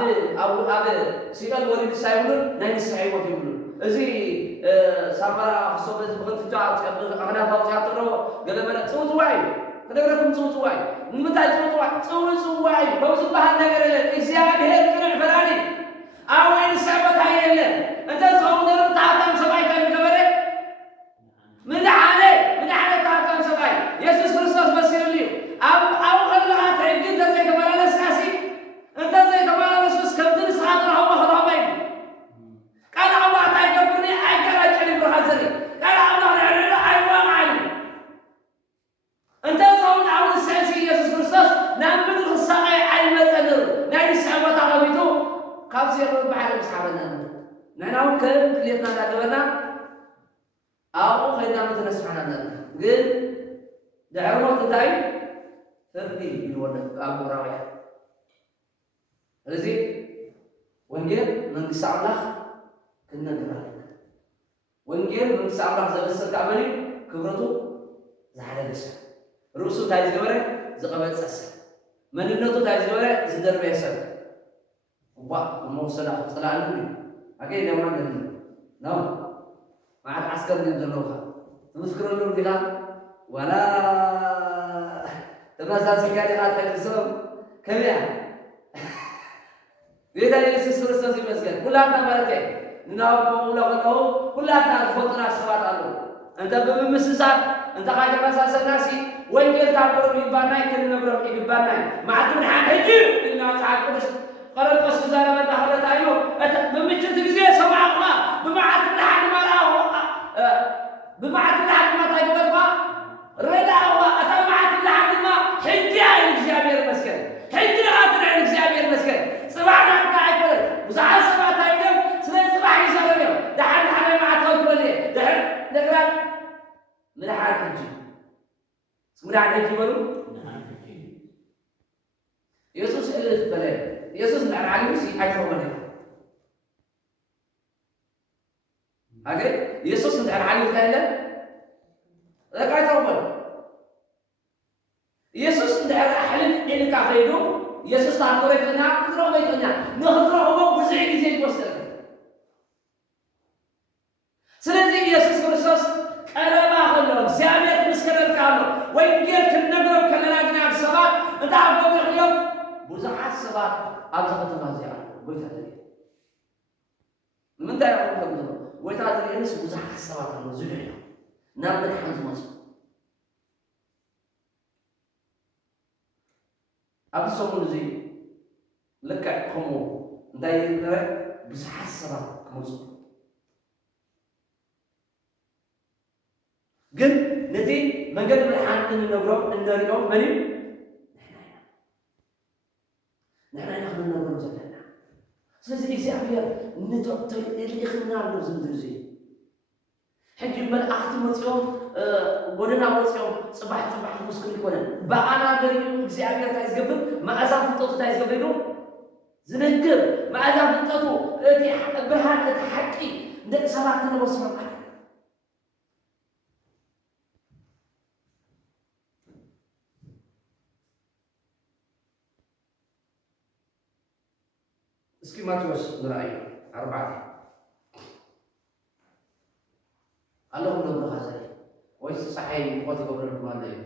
ሲኦል ወሪዱ ሳይብሉን ናይ ንስሐ ሂወት ይብሉን እዚ ሳምራ ክሶበት ብክንትጫ ኣኽናፋ ውፅያ ተሎ ገለመለ ፅውፅዋ እዩ ክነግረኩም ፅውፅዋ እዩ ንምንታይ ፅውፅዋ እዩ ከም ዝበሃል ነገር የለን እግዚኣብሔር ቅንዕ ፈላሊ ኣብ ወይ ንስሐ ቦታ የለን እንተዝኸውን ነሩ ተሃታም ሰብኣይ እንታይ ዝገበረ ምድሓነ ተሃታም ሰብኣይ ኢየሱስ ክርስቶስ መሲሉሉ እዩ ኣብኡ ከለኻ ትዕግል እንተዘይተመላለስካሲ እንተዘይተመላለስስ ከምቲ ንስኻ ትረኸቦ ክረኸበ እዩ ቃል ኣምላኽ እንታይ ይገብርኒ ኣይገራጨን ይብርኻ ዘሪ ቃል ኣምላኽ ንዕልዕሉ ኣይዋቕዓን እንተዝኸውን ኣብ ንስሐሲ ኢየሱስ ክርስቶስ ናብ ምድሪ ክሳቐይ ኣይመፀን ናይ ንስሐ ቦታ ከቢቱ ካብ ሲኦል ብሓደ ምስሓበና ንሕና እውን ከም ድሌትና እንዳገበርና ኣብኡ ከይድና ምትነስሓና ግን ድሕሪ ሞት እንታይ ፍርዲ ይልወለ ኣብ ዕብራውያን ስለዚ ወንጌል መንግስቲ ኣምላኽ ክነግር ኣለና ወንጌል መንግስቲ ኣምላኽ ዘበስር ከዓ መን እዩ ክብረቱ ዝሓደገ ሰብ ርእሱ እንታይ ዝገበረ ዝቐበፀ ሰብ መንነቱ እንታይ ዝገበረ ዝደርበየ ሰብ መወሰዳ ክፅላዕሉ እዩ ኣገይ ደማ ነው ማዓት ዓስከር ድም ዘለውካ ትምስክረሉ ዲኻ ዋላ ተመሳሲልካ ዲኻ ተቅሶም ከመያ ጌታ ኢየሱስ ክርስቶስ ይመስገን ኩላትና ማለት እየ ንናብቆምሎ ከለዉ ኩላትና ዝፈልጡና ሰባት ኣለዉ እንተ ብምምስሳት እንተ ካይተመሳሰልናሲ ወንጌል ታገሮም ይግባናይ ክንነግሮም ይግባናይ ማዕቲ ምድሓን ሕጂ ኢልና መፅሓፍ ቅዱስ ቆሮንቶስ ክዛረበና ከለታ እዩ ብምችት ግዜ ሰማዕኻ ብመዓት ምድሓን ንመርኣኹ ብመዓት ምድሓን ድማ እንታይ ገበርካ ረዳእዋ እታ መዓት ምድሓን ድማ ሕጂ ኣይን እግዚኣብሔር ይመስገን ሕጂ ንኣትንዕን እግዚኣብሔር ይመስገን ፅባሕ ናትና ኣይኮነን ብዙሓት ሰባት ኣይደም ስለ ፅባሕ ይሰረም እዮም ድሓን ሓደ መዓታዊ ትበል እየ ድሕር ነገራት ምድሓን ሕጂ ምድሓን ሕጂ ይበሉ ኢየሱስ እልፍ በለ ኢየሱስ እንድሕር ዓሊሙሲ ኣይትኸውመን ኢኻ ሃገር ኢየሱስ እንድሕር ዓሊሙ እንታይ የለን በቃ ኣይትኸውመን ኢየሱስ እንድሕር ኣሕልፍ ኢልካ ኸይዱ ኢየሱስ ታክብሮ ይክእልና ክትረኽቦ ይክእልና ንኽትረኽቦ ብዙሕ ግዜ ይወስደልካ ስለዚ ኢየሱስ ክርስቶስ ቀረባ ከሎ እግዚኣብሔር ክምስከረልካ ኣሎ ወንጌል ክንነግሮም ከለና ግን ኣብ ሰባት እንታይ ኣብቶም ይኽእልዮም ብዙሓት ሰባት ኣብዛ ከተማ እዚኣ ጎይታ ዘርኢ ንምንታይ ይኹም ከም ዘሎ ጎይታ ዘርእንስ ብዙሓት ሰባት ኣሎ ዝልዑ እዮም ናብ መድሓን ዝመፁ ኣብዚ ሰሙን እዚ ልክዕ ከምኡ እንታይ ይነበረ ብዙሓት ሰባት ክመፁ ግን ነቲ መንገዲ መድሓን እንነግሮም እንሪኦም መን እዩ ንሕና ኢና ክንነግሮም ዘለና ስለዚ እግዚኣብሔር ንተልኢኽና ኣሎ ዝምድር እዚ ሕጂ መልኣኽቲ መፂኦም ጎደና መፂኦም ፅባሕ ክምስክር ይኮነን ብኣና ገሪኡ እግዚኣብሔር እንታይ ዝገብር መኣዛ ፍልጠቱ እንታይ ዝገብር ኢሉ ዝነግር መኣዛ ፍልጠቱ እቲ ብርሃን እቲ ሓቂ ንደቂ ሰባት ክነበስሮም ኣለ እስኪ ማቴዎስ ንርአዩ 4 ኣለኹም ነብርኻ ዘርኢ ወይስ ፀሓይ ሙቐት ይገብረሉ ኣሎ እዩ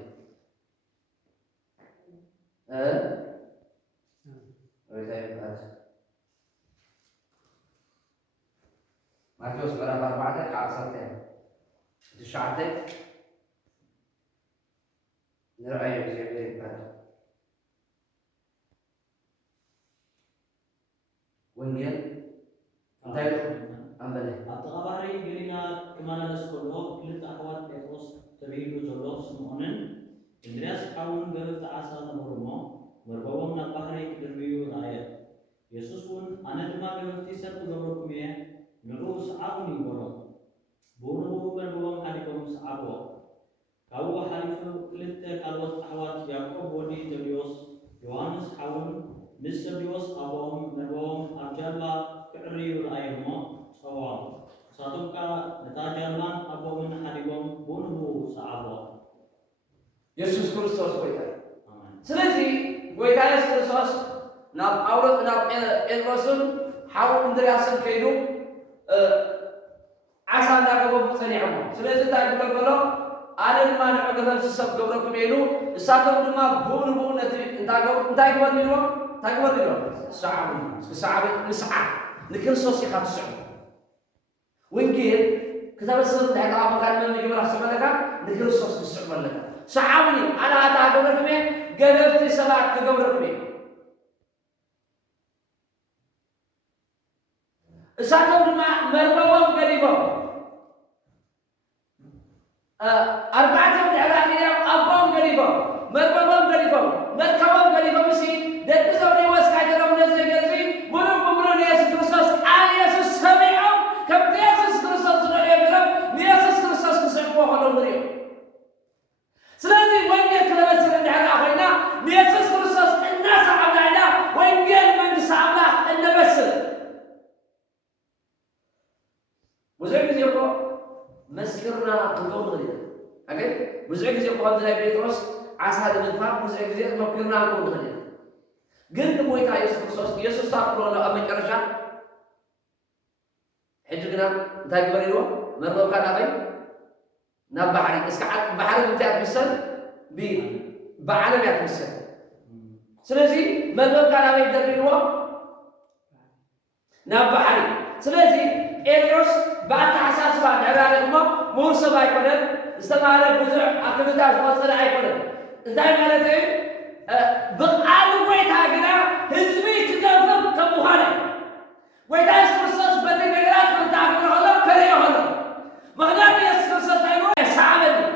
ማቴዎስ ምዕራፍ 4 ካብ 19 ንርአዩ እግዚኣብሔር ይባሃል ወንጌል أمبلي أتقابري قلنا كمان نسكله كل أخوات بيتوس تبيلو جلوس مؤمن إندرياس حاول قرب تعاسى نمرمو مربوم نبحري كدربيو راية يسوسون أنا دما قربتي سرت قبركم يه نروس عاوني برا بونو مربوم حالكم سعبو كاو حالفو كلت كالوس أخوات يعقوب ودي جليوس يوانس حاول مستر ديوس أبوم مربوم أرجلا كعريو راية مو صواب ساتوكا نتاجرمان أبو من حديقهم بونه سعبوا يسوع كريستوس ويتا سلسي ويتا يسوع كريستوس ناب أولاد ناب إدراسون حاول ندرسن كيلو عشان نقبل بسنيعهم سلسي تاكل بلو أنا ما نقبل سب قبلكم يلو ساتوك ما بون نتري نتاكل ميلو تاكل ميلو صعب نسعى لكريستوس يخاطر وينكير كتاب السر تحت أفكار من يجيب راس ملكا نكير الصوص بسر ملكا سعوني أنا أتعقب ركمي قلبت سبعة تقبل ركمي ساتون ما مربوهم قريبهم أربعة دعوات أبوهم قريبهم مربوهم قريبهم مركبهم قريبهم مسي دكتوري واسكاجرهم نزل جزي بلوك بلون يسوع كريستوس آل يسوع سمعهم كم يسوع كريستوس نريهم يسوع كريستوس كسبوا هذا الريو سلازي وين يكلم سلند على أخينا يسوع كريستوس الناس عبدنا وين قال من سامع النبسل وزعج يقول مسكرنا قدوم غريب أكيد وزعج يقول هذا زي بيتروس عسى هذا من فاق وزعج زي مكرنا قدوم غريب قلت مويتا يسوع كريستوس يسوع صار له أمي كرجع حجنا تاجي بريرو مربو كان أبي ناب بحري إسكعت بحري متأت مسل بي بعالم يأت مسل سلازي مربو كان أبي دربيرو ناب بحري سلازي إدروس بعد حساس بعد عراركما موسى بايكونن استمر بزع أكملتها فاصلة أيكونن إنتهى مالتين بقال ويتها كنا هزمي تدافع كمهانة ويتها يسكرسوس بدين نجرات من تعبير الله كريه الله مهنات يسكرسوس أيوة سعادة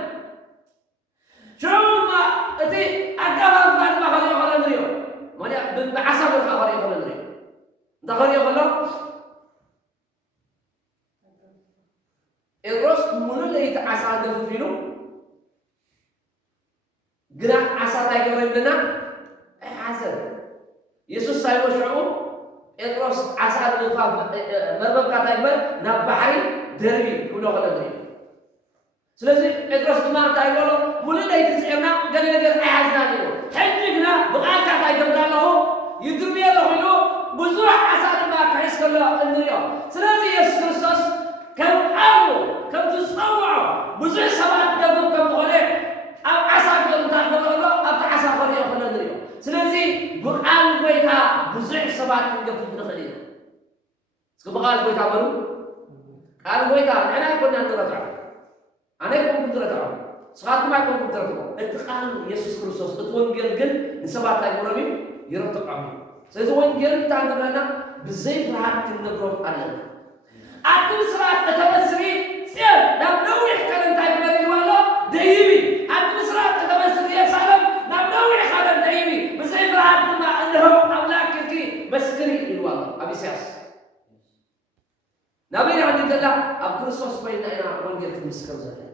شو ما أتي أدافع بعد ما خليه الله نريو ماني بعصب الخبريه الله نريو دخليه الله الرأس من اللي يتعصب فينو قرأ عصا تايجر لنا حسن يسوع سايبو شعوب إدروس عصا الوفاء مربب كاتايجر ناب بحري دربي كله خلنا سلسي إدروس ما تايجر مولي لا يتسعنا قال نقدر أحزنا له حجنا بقى كاتايجر له يدربي له له بزرع عصا ما كعيس كله النيا سلسي يسوع كريستوس كم أبو كم تصوعوا بزرع سبعة دبوا كم غلي أو عصا كلهم تعبوا الله أو تعصا خليه خلنا النيا سلسي بقال بيتا بزرع سبعة كم نخليه سكبقال بيتا برو قال بيتا أنا كنا نترجع أنا كنت نترجع سقط ما كنت نترجع اتقال يسوع كريستوس اتوان جل نسبة تايمورمي يرتق عمي سيزوان جل تعلمنا بالزيف راح تنبرون علينا أكل سرعة أتمسري سير نبنوي كلام تايموري ولا دايمي أكل سرعة أتمسري يا سلام نبنوي كلام دايمي بالزيف راح تما أنه أولاك كي مسكري الوالله أبي سياس نبي عند الله أبو كريستوس بيننا أنا وانجيل تمسكر زلنا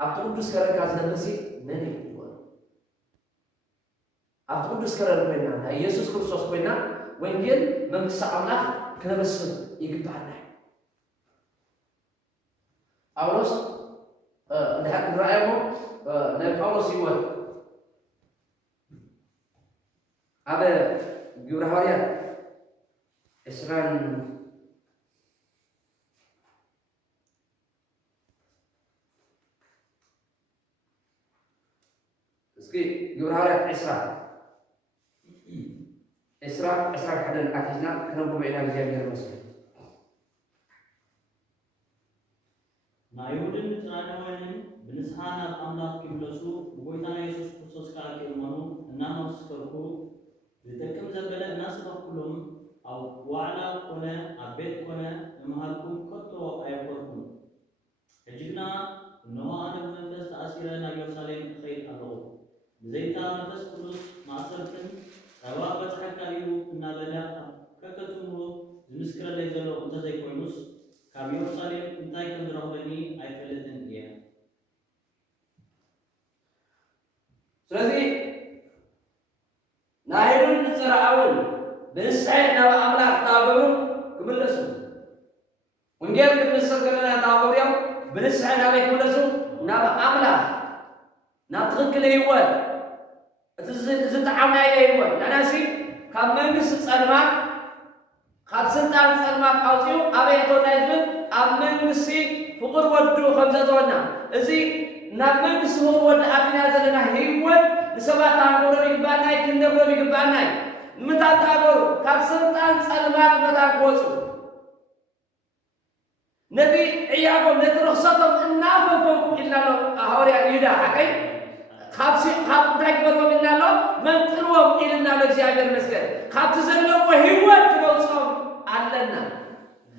أبو قدوس كرر كازنا مسي نني أبو قدوس كرر بيننا يسوع كريستوس بيننا وانجيل ممسح الله كنا بس يقطعنا أولوس ده رأيهم نبي أولوس يقول هذا جورهاريا إسران اسكي جورهاريا إسران حدا أكيدنا كنا بمعنا بجانب المسجد ናይሁድን ጽናናውያንን ብንስሐና አምላክ ክብለሱ በጎይታና ኢየሱስ ክርስቶስ ቃል ከመኑ እናመሰከርኩ ዝጠቅም ዘበለ እናስበኩሎም አው ዘይታ መንፈስ ቅዱስ ማሰልጥን ሰባብ በተሐካሪው እና በላ ከከቱሙ ዝምስክረለይ ዘሎ እንተዘይ ኮይኑስ ካብ ኢየሩሳሌም እንታይ ከም ዝረኽበኒ ኣይፈለጥን እየ። ስለዚህ ናይሉን ንፅርዓውን ብንስሐ ናብ ኣምላኽ እናገበሩ ክምለሱ ወንጌል ክንምስር ከለና እናገበሩ ብንስሐ ናበይ ክምለሱ ናብ ኣምላኽ ናብ ትክክል ህይወት እቲ ዝተዓምናዮ ህይወት ንሕናሲ ካብ መንግስቲ ፀልማት ካብ ስልጣን ፀልማት ኣውፅኡ ኣበይ ኣተወና ዝብል ኣብ መንግስቲ ፍቁር ወዱ ከም ዘእተወና እዚ ናብ መንግስቲ ፍቁር ወዲ ኣትና ዘለና ህይወት ንሰባት ታንጎሮም ይግባአናይ ክንነግሮም ይግባአናይ ንምንታይ ታገሩ ካብ ስልጣን ፀልማት መታ ክወፁ ነቲ ዕያቦም ነቲ ርክሰቶም እናፈንፈንኩም ኢልና ኣሎ ሐዋርያ ይሁዳ ሓቀይ ካብ እንታይ ክበርዎም ኢልና ኣሎ መንጥልዎም ኢልና ኣሎ እግዚአብሔር ይመስገን ካብቲ ዘለዎ ህይወት ክነውፅኦም ኣለና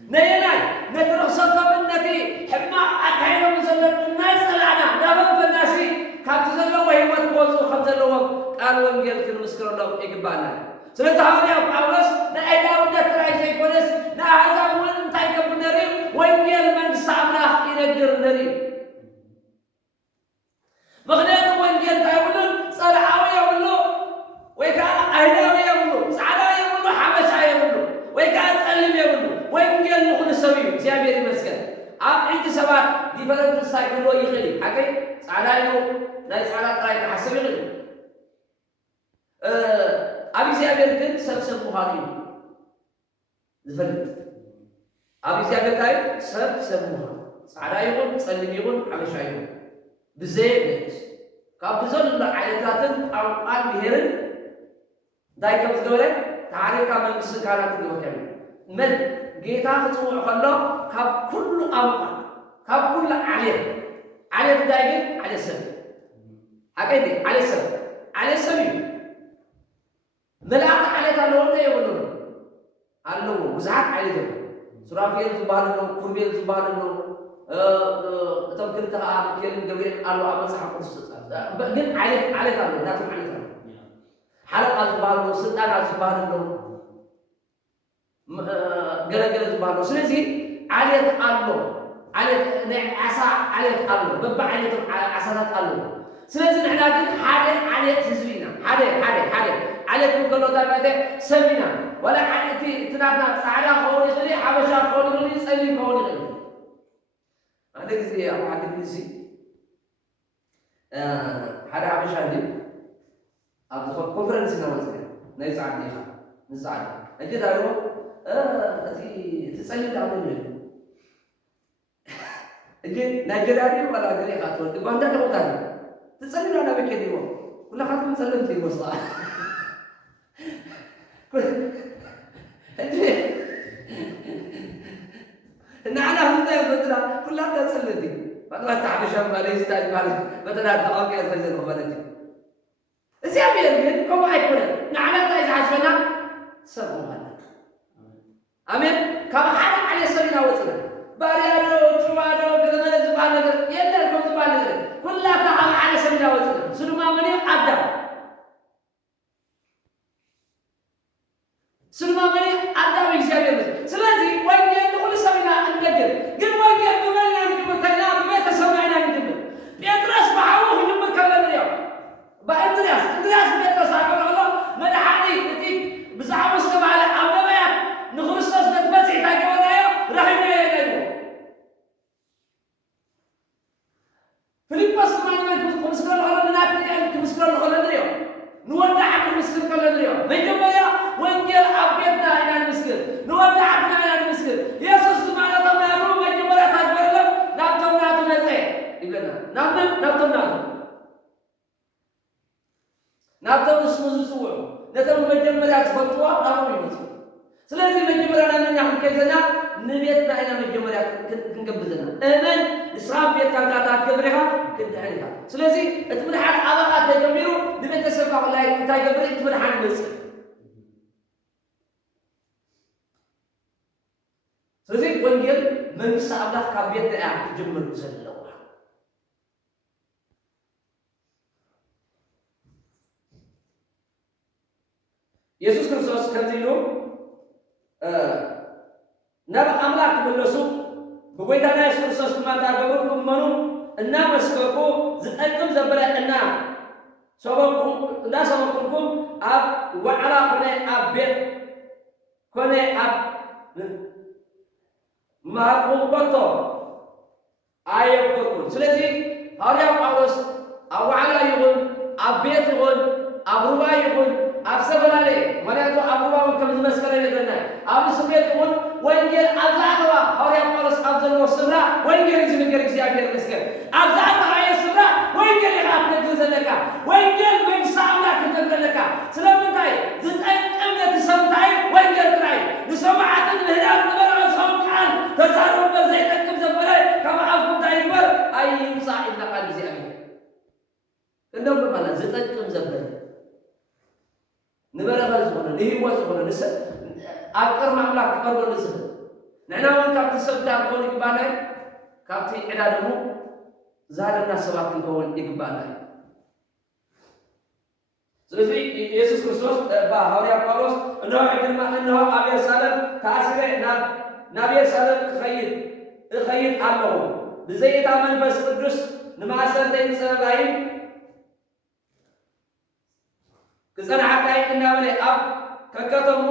ነየናይ ነቲ ርክሰቶም ነቲ ሕማቅ ኣካይዶም ዘለን እናይፀላዕና ናበንፈናሲ ካብቲ ዘለዎ ህይወት ክወፁ ከም ዘለዎም ቃል ወንጌል ክንምስክረሎም ይግባአና። ስለዚ ሐዋርያ ጳውሎስ ንአይሁዳውነት ጥራይ ዘይኮነስ ንኣሕዛብ እውን እንታይ ገብር ነሪኡ ወንጌል መንግስቲ ኣምላኽ ይነግር ነሪኡ። ምክንያቱ ወንጌል እንታይ የብሉን ፀርዓዊ የብሉ ወይ ከዓ አይሁዳዊ የብሉ ፃዕዳ የብሉ ሓበሻ የብሉ ወይ ከዓ ፀሊም የብሉ ወንጌል ንኩሉ ሰብ እዩ። እግዚአብሔር ይመስገን ኣብ ዕንቲ ሰባት ዲፈረንት ስታይ ክህልዎ ይኽእል እዩ። ሓቀይ ፃዕዳ ኢሉ ናይ ፃዕዳ ጥራይ ክሓስብ ይኽእል እዩ። ኣብ እግዚአብሔር ግን ሰብሰብ ምዃኑ እዩ ዝፈልጥ ኣብ እግዚአብሔር እንታይ ሰብሰብ ምዃኑ ፃዕዳ ይኹን ፀሊም ይኹን ሓበሻ ይኹን ብዘይነት ካብ ብዘሎ ዓይነታትን ቋንቋን ብሄርን እንታይ ከም ዝገበረ ታሪካ መንግስቲ ካህናት ዝገበረ መን ጌታ ክፅውዕ ከሎ ካብ ኩሉ ቋንቋ ካብ ኩሉ ዓሌት ዓሌት እንታይ ግን ዓሌት ሰብ ሓቀይ ዓሌት ሰብ እዩ። መላእክቲ ዓሌት ኣለዎ እንተ የብሉ ኣለዎ ብዙሓት ዓሌት እዮም። ሱራፌል ዝበሃል ኣሎ ኩርቤል ዝበሃል ኣሎ እቶም ክልተ ከዓ ሚካኤልን ገብርኤል ኣሎ ኣብ መፅሓፍ ቅዱስ ግን ዓሌት ኣሎ እናቶም ዓሌት ኣሎ ሓለቃ ዝበሃል ኣሎ ስልጣናት ዝበሃል ኣሎ ገለገለ ዝበሃል ኣሎ። ስለዚ ዓሌት ኣሎ ዓሌት ናይ ዓሳ ዓሌት ኣሎ በቢ ዓይነቶም ዓሳታት ኣለዎ። ስለዚ ንሕና ግን ሓደ ዓሌት ህዝቢ ኢና ሓደ ዓሌት ከሎ እንታይ ሰብ ኢና ወላ ዓሌት እቲ ናትና ፃዕዳ ክኸውን ይኽእል ሓበሻ ክኸውን ይኽእል ፀሊም ክኸውን ይኽእል። ሓደ ጊዜ ኣብ ሓደ ጊዜ ሓደ ሓበሻ እንዲ ኣብ ዝኾነ ኮንፈረንስ እናወፅእ ናይ ፃዕዳ ኢኻ ንፃዕዳ እጅ ዳሎ እቲ ፀሊም ዳሎ እዩ እጅ ናይጀርያ ድዩ ወላ ገለ ኢኻ ትወልድ ጓንዳ ደቁታ ትፀሊም ዳና በኬድ ይዎ ኩላኻትኩም ፀለምቲ ይመስላ ንዓና እንታይ ፈጥራ ኩላታ ፀለምቲ ምናልባት ሓበሻ ማለት ስታጅ ማለት በተና ተቋንቋ ዝፈለጥ ማለት እዩ። እግዚአብሔር ግን ከምኡ ኣይኮነን። ንዓና እንታይ ዝሓስበና ሰብ ምዃንና ኣሜን። ካብ ሓደ ዓሌት ሰብ ኢና ወፅና ባርያ ዶ ጩባ ዶ ገለመለ ዝበሃል ነገር የለን። ከም ዝበሃል ነገር ኩላታ ካብ ሓደ ሰብ ኢና ወፅና እሱ ድማ መን እዩ ኣዳም አዳም እግዚአብሔር። ስለዚህ ወንጌል ሁሉ ሰውና እንደገር ግን ወንጌል በመላ ንግብተኛ በቤተሰብ አይና ንግብ ጴጥሮስ ባሐው ንግብ ከለንያው በእንድሪያስ ጴጥሮስ አቀረበ መድኃኒ እቲ ብዛዕባ ዝተባለ አበባያት ንክርስቶስ በትበጽሕ ታገበናዮ ረሂመ የለዩ ፊልጶስ ማንመን ምስክር ለሆነ ምናትያን ምስክር ለሆነ ንሪዮ ንወዳ ዓድ ምስክር ከለንሪዮ መጀመሪያ ወንጌል አቤትና ኢና ምስክር ንወዳ ዓድና ኢና ምስክር ኢየሱስ ማለት ነው መጀመሪያ ታግበረለም ናብቶም ናቱ ነፀ ይብለና ናብቶም ናብቶም እስሙ ዝፅውዑ ነቶም መጀመሪያ ዝፈልጥዎ ናብቶም ይመፁ። ስለዚህ መጀመሪያ ናምና ክንከይዘና ንቤትና ኢና መጀመሪያ ክንገብዘና እመን እስራብ ቤት ካንካታ ትገብሪኻ ክድሕን ኢኻ። ስለዚ እቲ ምድሓን ኣባኻ ተጀሚሩ ንቤተሰብካ ላይ እንታይ ገብር እቲ ምድሓን ይመፅእ። ስለዚህ ወንጌል መንግስቲ ኣምላኽ ካብ ቤት እያ ክጅምር ዘለዋ። نبى أملاك بالنسوب بقيتنا يسوع سوس ما تعبروا منو النام مسكوكو زتأكم زبلة النام سببكم لا سببكم أب وعلى كنا أب بيت كنا أب ما كم كتو أيه كتو سلسي هاريا باوس أو على يقول أب بيت يقول أبروبا يقول أب سبلة mana itu Abu Bakar kami masukkan ini dengan Abu Sufyan pun wengel azadwa orang Paulus azan wasra wengel ini negeri siapa yang mesken azad ayat surah wengel yang apa itu zalaka wengel mensamla kita zalaka selamat زتأي أمنة السمتعي وينجر كراي لسمعة الهلال نبرع الصمتعان تزاروا بزيتكم زبراي كما عفكم تعيبر أي يمسع إلا قال زي أمين كنهم بمانا زتأكم زبراي نبرع الزبراء ليه هو زبراء نسا أكثر معملة كبير نسا نحن من كابت السمتعان كون إقبالاي كابت إعدادمو زاد الناس سواكم كون إقبالاي ስለዚህ ኢየሱስ ክርስቶስ በሐዋርያ ጳውሎስ እነሆ ግርማ እነሆ አብያ ሰለም ታስረ ናብያ ሰለም እኸይድ አለሁ ብዘይታ መንፈስ ቅዱስ ንማሰንተይ ጸባይ ክጸናዓታይ እናበለ ኣብ ከከተሙ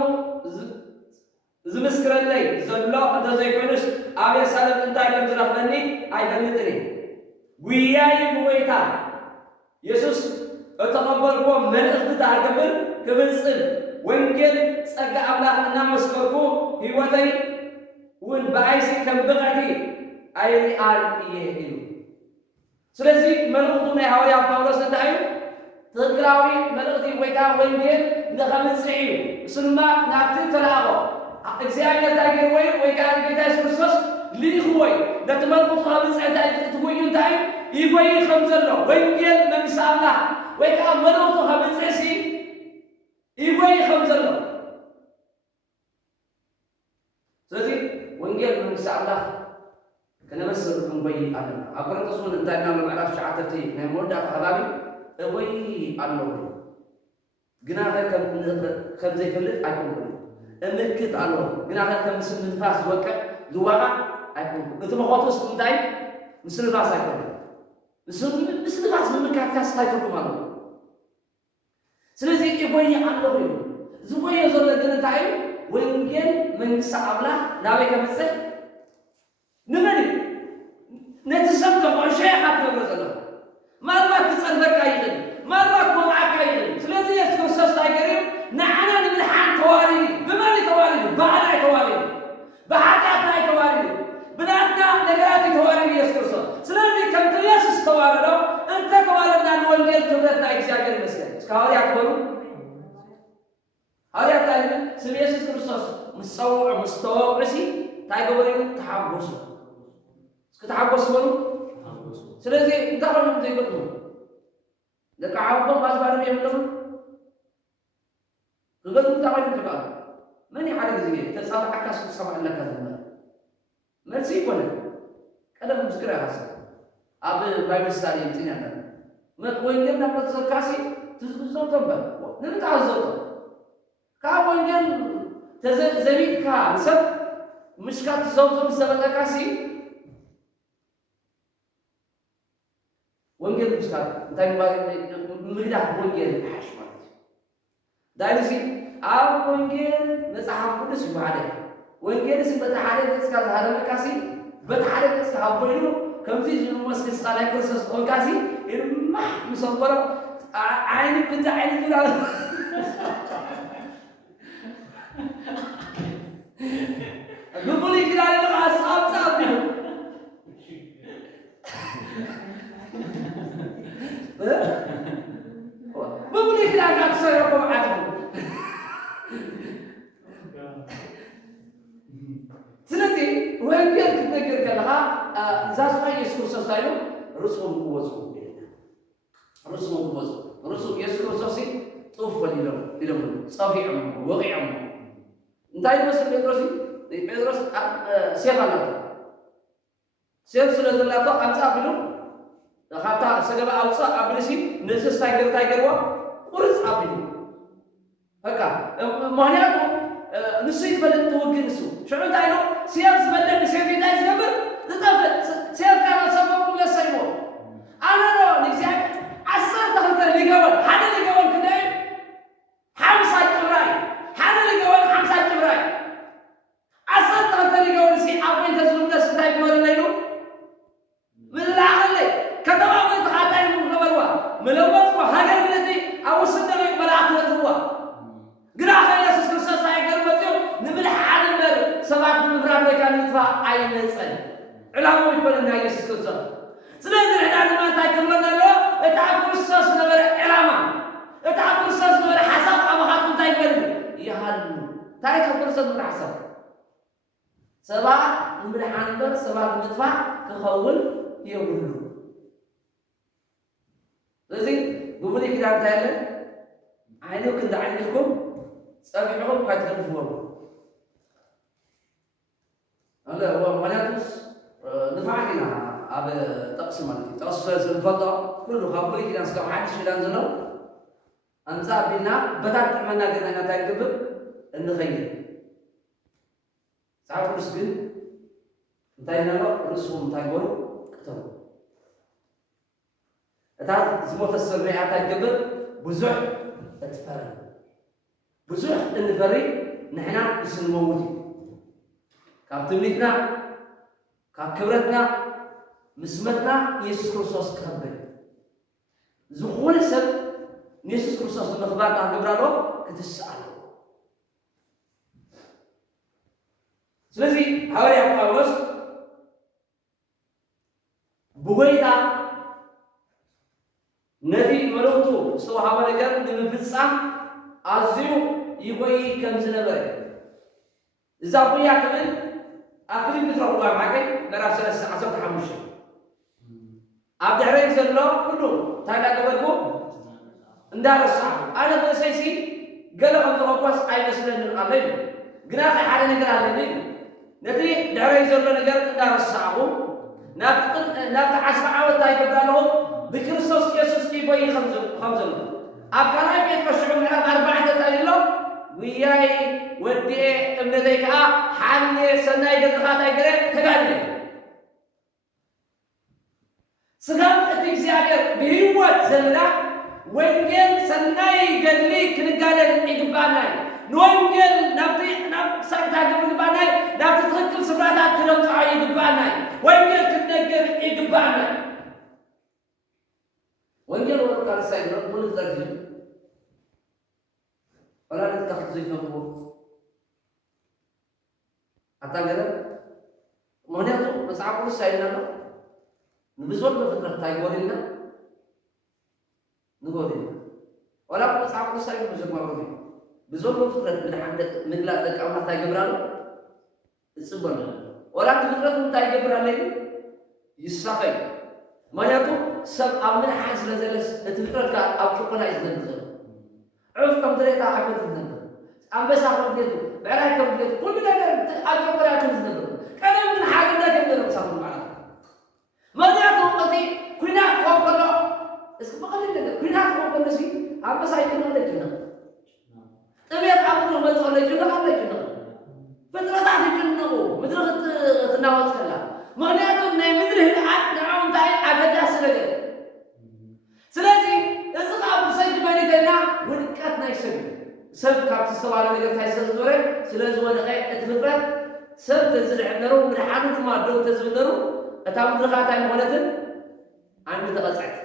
ዝምስክረለይ ዘሎ እንተዘይኮንስ አብያ ሰለም እንታይ ከም ዝረኽበኒ ኣይፈልጥኒ ጉያይ ብወይታ ኢየሱስ أتقبلكو ملئت تعجبر كبنسل وينجل سجى أبلغ أن مسكركو هوتي وين بعيسى كم بقعتي أيدي آل إيه سلسي ملئتنا هوايا باولوس نتاعي تذكراوي ملئتي ويكا وينجل نخمس سعيو سلما نابتين تلاغو إكسيانيا تاجر ويكا بيتا سكرسوس ليه هوي نتملقوا خمس سعيو تقويون تاعي يقوي خمسة وينجل من سامنا ويكا ملوتو خمسة يقوي خمسة سلسي وينجل من سامنا كنا بس نقوي أنا أقرأ تصون انتهينا من معرف شعاتتي نمود على خلابي قوي الله جناها كم زي فلت أكون أمكت الله جناها كم مسلم نفاس وقع دواء أكون أنت ما خاطس منتاي مسلم نفاس أكون مسلم نفاس من مكان كاس تايتكم الله سلسي يقوي الله زوجي يزول لنا تايم وينجل من سعبلا نابي كم سه نمني نتسمى كم شيء حتى نرزقه ما تسأل كايدن ما مع كايدن سلسي يسكن سستايكريم نحنا نملحان تواريني بمالي تواريني بعد تواريني بعد تواريني بناتنا نجاتي تواريني يسكن سلسي كم تياسس توارينه أنت توارينا نوانجل تبدأ إكساجر مسكين سكاري أكبروا هذا تعلم سمياسس كرسوس مستوى عسي تايجورين تحبوسه كتحبوس بلو سلسي انتقل من ذي قلتهم لك عبد ما أسبان بيعملهم قلت انتقل من ذي من يحرق ذي تسامح عكاس سمع لك هذا ما تسيبونه كذا مذكرة حسن أبي بايبل ستادي يمتين ما وينجل نقول كاسي تزوج تنبه نتعزل كاوينجل تزويد كاسب مش كاتزوج مسبب كاسي وينجل مش كات تاني بعد مريض وينجل حاش مات دايلسي أو وينجل نزعم كل شيء بعده وينجل سي بتحارب بس كذا هذا مكاسي بتحارب بس هابوينو كم تيجي نمسك سكالة كرسس كاسي ما مصبرة عيني كنت عيني كده بقولي كده على الأصحاب صاحبي بقولي كده على أكثر رقم عدد سلسي وين كنت نقدر كلها زاسمي يسكر سستايلو رسم قوزو رسم قوزو رسم يسكر سستي طوف وليلو صافي عمو وقي عمو انتهي مسك بيدروس سيف الله سيف سلسل الله تو أمسا بلو حتى سجل أوسا أبلسي نسس تايجر وا قرص أبلو هكا مهنياتو نسيت فلت توجنسو شو عند عينه سياف زبدة بسيف يدايز قبل نتفق سياف كان سبب ولا سيمو أنا لو نجيب عصر دخلت اللي قبل حدا اللي قبل كده حمسة جبراي حدا اللي قبل حمسة جبراي عصر دخلت اللي قبل سي أبين تزلم ده ستاي كمان ليلو من الآخر كتب أبين تقاطعين من قبلوا ملوث وحاجة بلدي أو صدق بلعت هو قراءة يسوع كريستوس هاي قربتيو نملح عن المر سبعة مفراد كان يدفع أي نسأل علامة يقول إن يسوع كريستوس سنين إحنا ما تاكلنا له تعب كريستوس نمر علامة تعب كريستوس نمر حسب أما خاطر تاكلنا يا هل تاكل كريستوس نمر حسب سبعة نملح عن المر سبعة مدفع كخول يقولوا لذي قولي كده عن عيني وكذا عينكم سأفعلهم قد تنفون هذا هو ملاتوس نفعلنا هذا تقسم عليه تقسم الفضاء كله خبري كده سكوا حد شيء لانزلوا أنزع بينا بدأت عملنا كده نتاجب النخيل ساعات رسبين نتاجنا له رسوم تاجبرو كتبوا تعرف زموت السرية تاجب بزح تفرق بزح النفري نحنا اسم موجود كاب تملكنا كاب كبرتنا مسمتنا يسوع كريستوس كبر زخون سب يسوع كريستوس المخبار تاع كبرالو كتسألو سلازي حوالي باولوس بويدا نبي ملوتو سو حوالي كان نمفصام أزيو يبغى كم سنة بعد إذا بيا كمان أفريقيا بتروح معك نرى سلسلة عصر تحمشة عبد الحريق زلوا كله تانا قبلكم ندار الصعب أنا بسيسي قال لهم تروقس أي مسألة الأمين جناح حدا نقرأ عليه نتري داري زلوا نقرأ ندار الصعب نبت عشر عود دايك بدالهم بكريستوس يسوع يبغى خمسة أكلام يتمشون على أربعة تايلو وياي ودي أمنتك حني سناي قدرات أجري تقالي سلام أتيجي بهيوت زلنا وينجل سناي قدلي كنقالن إجباناي نوينجل نب سكتا إجباناي نب تتركل سفرات كلام تعي إجباناي وينجل كنقر إجباناي وينجل ورقة سايلون من الدرجة ولا نتخذ زي نقول أتاجر مهنياتو بس عقول سايلنا نبزول بفترة تايقولنا نقولنا ولا بس عقول سايلنا بزول ما بقولنا بزول بفترة من عند من لا لك أو تايقبرانو السبرنا ولا بفترة من تايقبرانو يسافر مهنياتو سب أمن حاجة لزلس تفكر كا أو شو كنا إذن عرف كم دريتا عقد النبض أم بس عقد ديتو بعلاي كم ديتو كل من هذا أجر برا كم النبض كان من حاجة لا كم درهم سامون معنا ما نعطوا قدي كنا قوم كنا اسمع قليل كنا قوم كنا سي أم بس عايزين ولا جنا تبي أبغى ما تقول جنا ولا جنا فترة تعرف جنا هو مثل تناول كلا ما نعطوا نمدر هنا نعم تاي أبدا سلجة سلازي إذا أبو سيد بني كنا ونكاتنا يسوي سب كابت استوى على نجار تايسر زوري سلازي ونقاي اتفرد سب تنزل عندنا من حانوت ما دو تزبدرو أتام درخاتاي مولتن عن متقصعت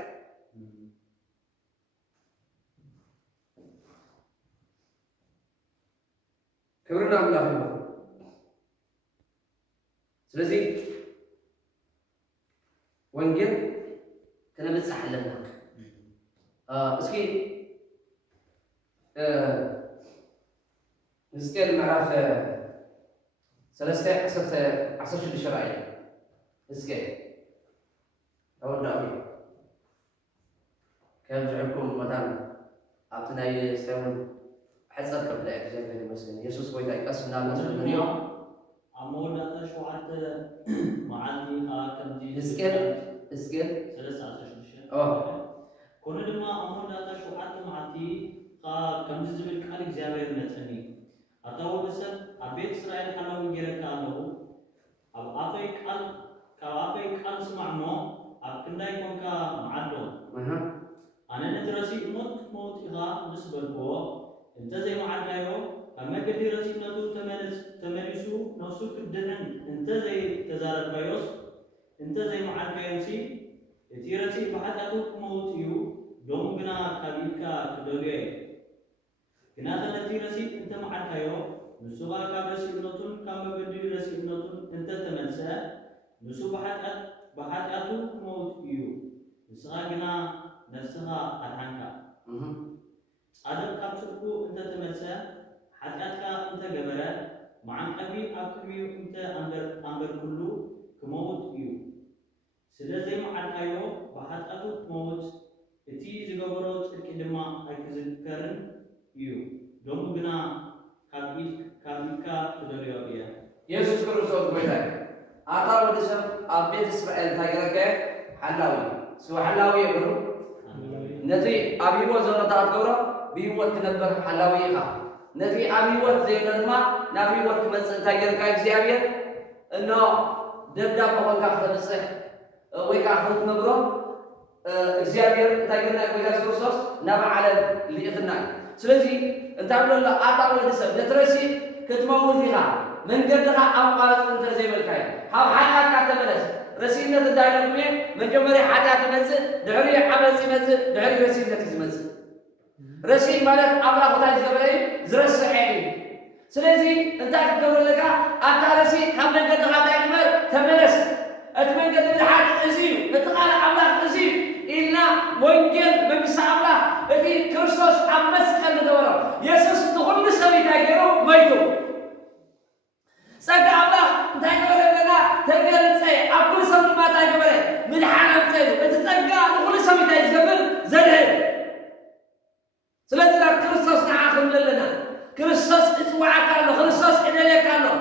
كبرنا الله سلازي وانجل كنا بنصح لنا اسكي نسكيل معرف سلسة عصر الشرعية اسكي أول دعوي كان جعلكم مثلا أعطنا يستوون حسب قبل زي المسلمين يسوس ويدا يقسمنا المسلمين أمور هذا شو عاد معاني كم دي اسكيل سلسة عصر كل ما أمور هذا شو عاد معتي كم جزء من كل إجابة نتني أتوا بس أبيت إسرائيل حلو جيرك عنه أب أفيك قال كأفيك قال سمعنا أب كنا يكون كمعدو أنا نترسي موت إذا نسبة بوا أنت زي ما عدايو أما قدي رسي نتو تملسو نفسو كدنن أنت زي تزارب بيوس أنت زي ما عدايو سي تيرسي بحثاتو موت يو دوم بنا كابيكا كدوليه كنا تنتي رسي أنت ما عدايو نسوغا كابسي نتون كام بدي رسي نتون أنت تملسا نسو بحثاتو موت يو نسوغا كنا نفسها الحنكا عدد كابسكو أنت تمسا حتىك أنت جبرة معن أبي أكمل أنت أمر كله كموت يو سلزم معن أيو بحث أتو موت تي زجبرات الكلمة أكذكرن يو دوم بنا كابيكا تدريا بيا يسوع كريستوس بيتاي أتى ودسم أبيت إسرائيل تاجرك حلاوي سوى حلاوي يقولون نتي أبي وزنا تعتبره بيوت كنبر حلاوي خا نتي أبي وت زي الماء نبي وت كمن تاجر كاي زيابير إنه دبدا بقول كأخذ مسح ويكأخذ نبره زيابير تاجرنا كويس كروسوس نبع على اللي إخنا سلزي أنت عملوا لا أعطوا الدسم نترسي كتموت فيها من قدرها أمقالة أنت زي بالكاي هاو حياة كاتمنس رسيلنا تدايلكم من جمري حاجات تمزل دعري عمل يمزل دعري رسيلنا تزمزل رسيل مالك أملاك تاج قبلي زرس عيني سلزي أنت تقول لك أنت رسيل كم من قد غدا يمر تملس أتمنى قد بالحال أزيم نتقال أملاك أزيم إلا وينجل من ساملا الذي كريستوس أمس كان دوره يسوع دخل سوي تاجرو ميتو سجى أملاك تاجر لنا تاجر سي أقول سوي ما تاجر من حالة سي بتتجا دخل سوي تاجر زلل سلسلة كريستوس نعاخم لنا كريستوس إتوعى كانوا كريستوس إدلي كانوا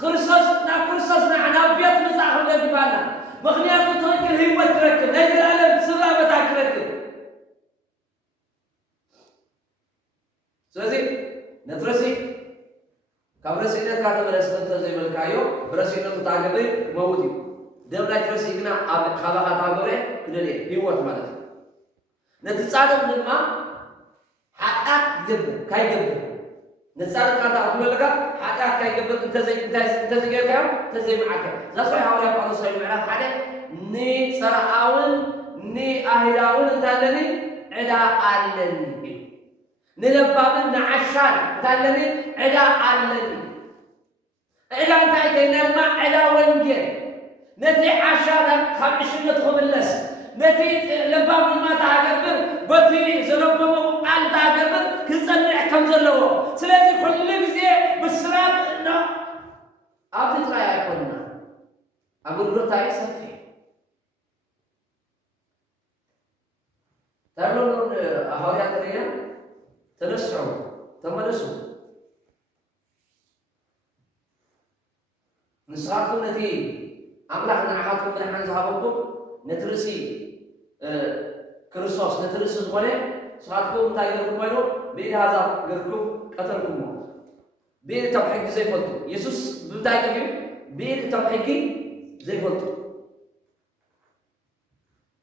كريستوس نعنا بيت مزاحم لديبانا مخنيات تركل هي وتركل نجل العالم سلامة تركل سلسلة نترسي كبرسينا كاتب رسالة زي ملكايو برسينا تتاجبي موتي دم لا ترسي كنا خلا تاجبي كدلي هي وت مالك نتصادم لما حقات جب كاي جب نتصادم كاتا أقول لك حقات كاي جب أنت زي كام تزي معك زاسوي حوالي بعض الصيد معنا حاجة ني سرعون ني أهلاون تالني عدا علني نلبابن نعشان تالني عدا علني عدا تايتنا ما عدا وينجن نتي عشان خمسين تخملس نتي لبابن ما تعجبر بتي زلبمو عن تعجبر كنصنع كم زلوا سلازي كل جزء بسرعة إنه أبدي ترى يكوننا أقول له تاي سفي تعلمون أهوية تريا تنسعوا تملسوا نسخاتكم نتي أملاحنا أحدكم من أحد صحابكم نترسي كريستوس نترسي زغلة سخاتكم تايركم بينو بيد هذا غيركم قتلكم بيد تبحك زي فلتو يسوس بتاعكم بيد تبحكي زي فلتو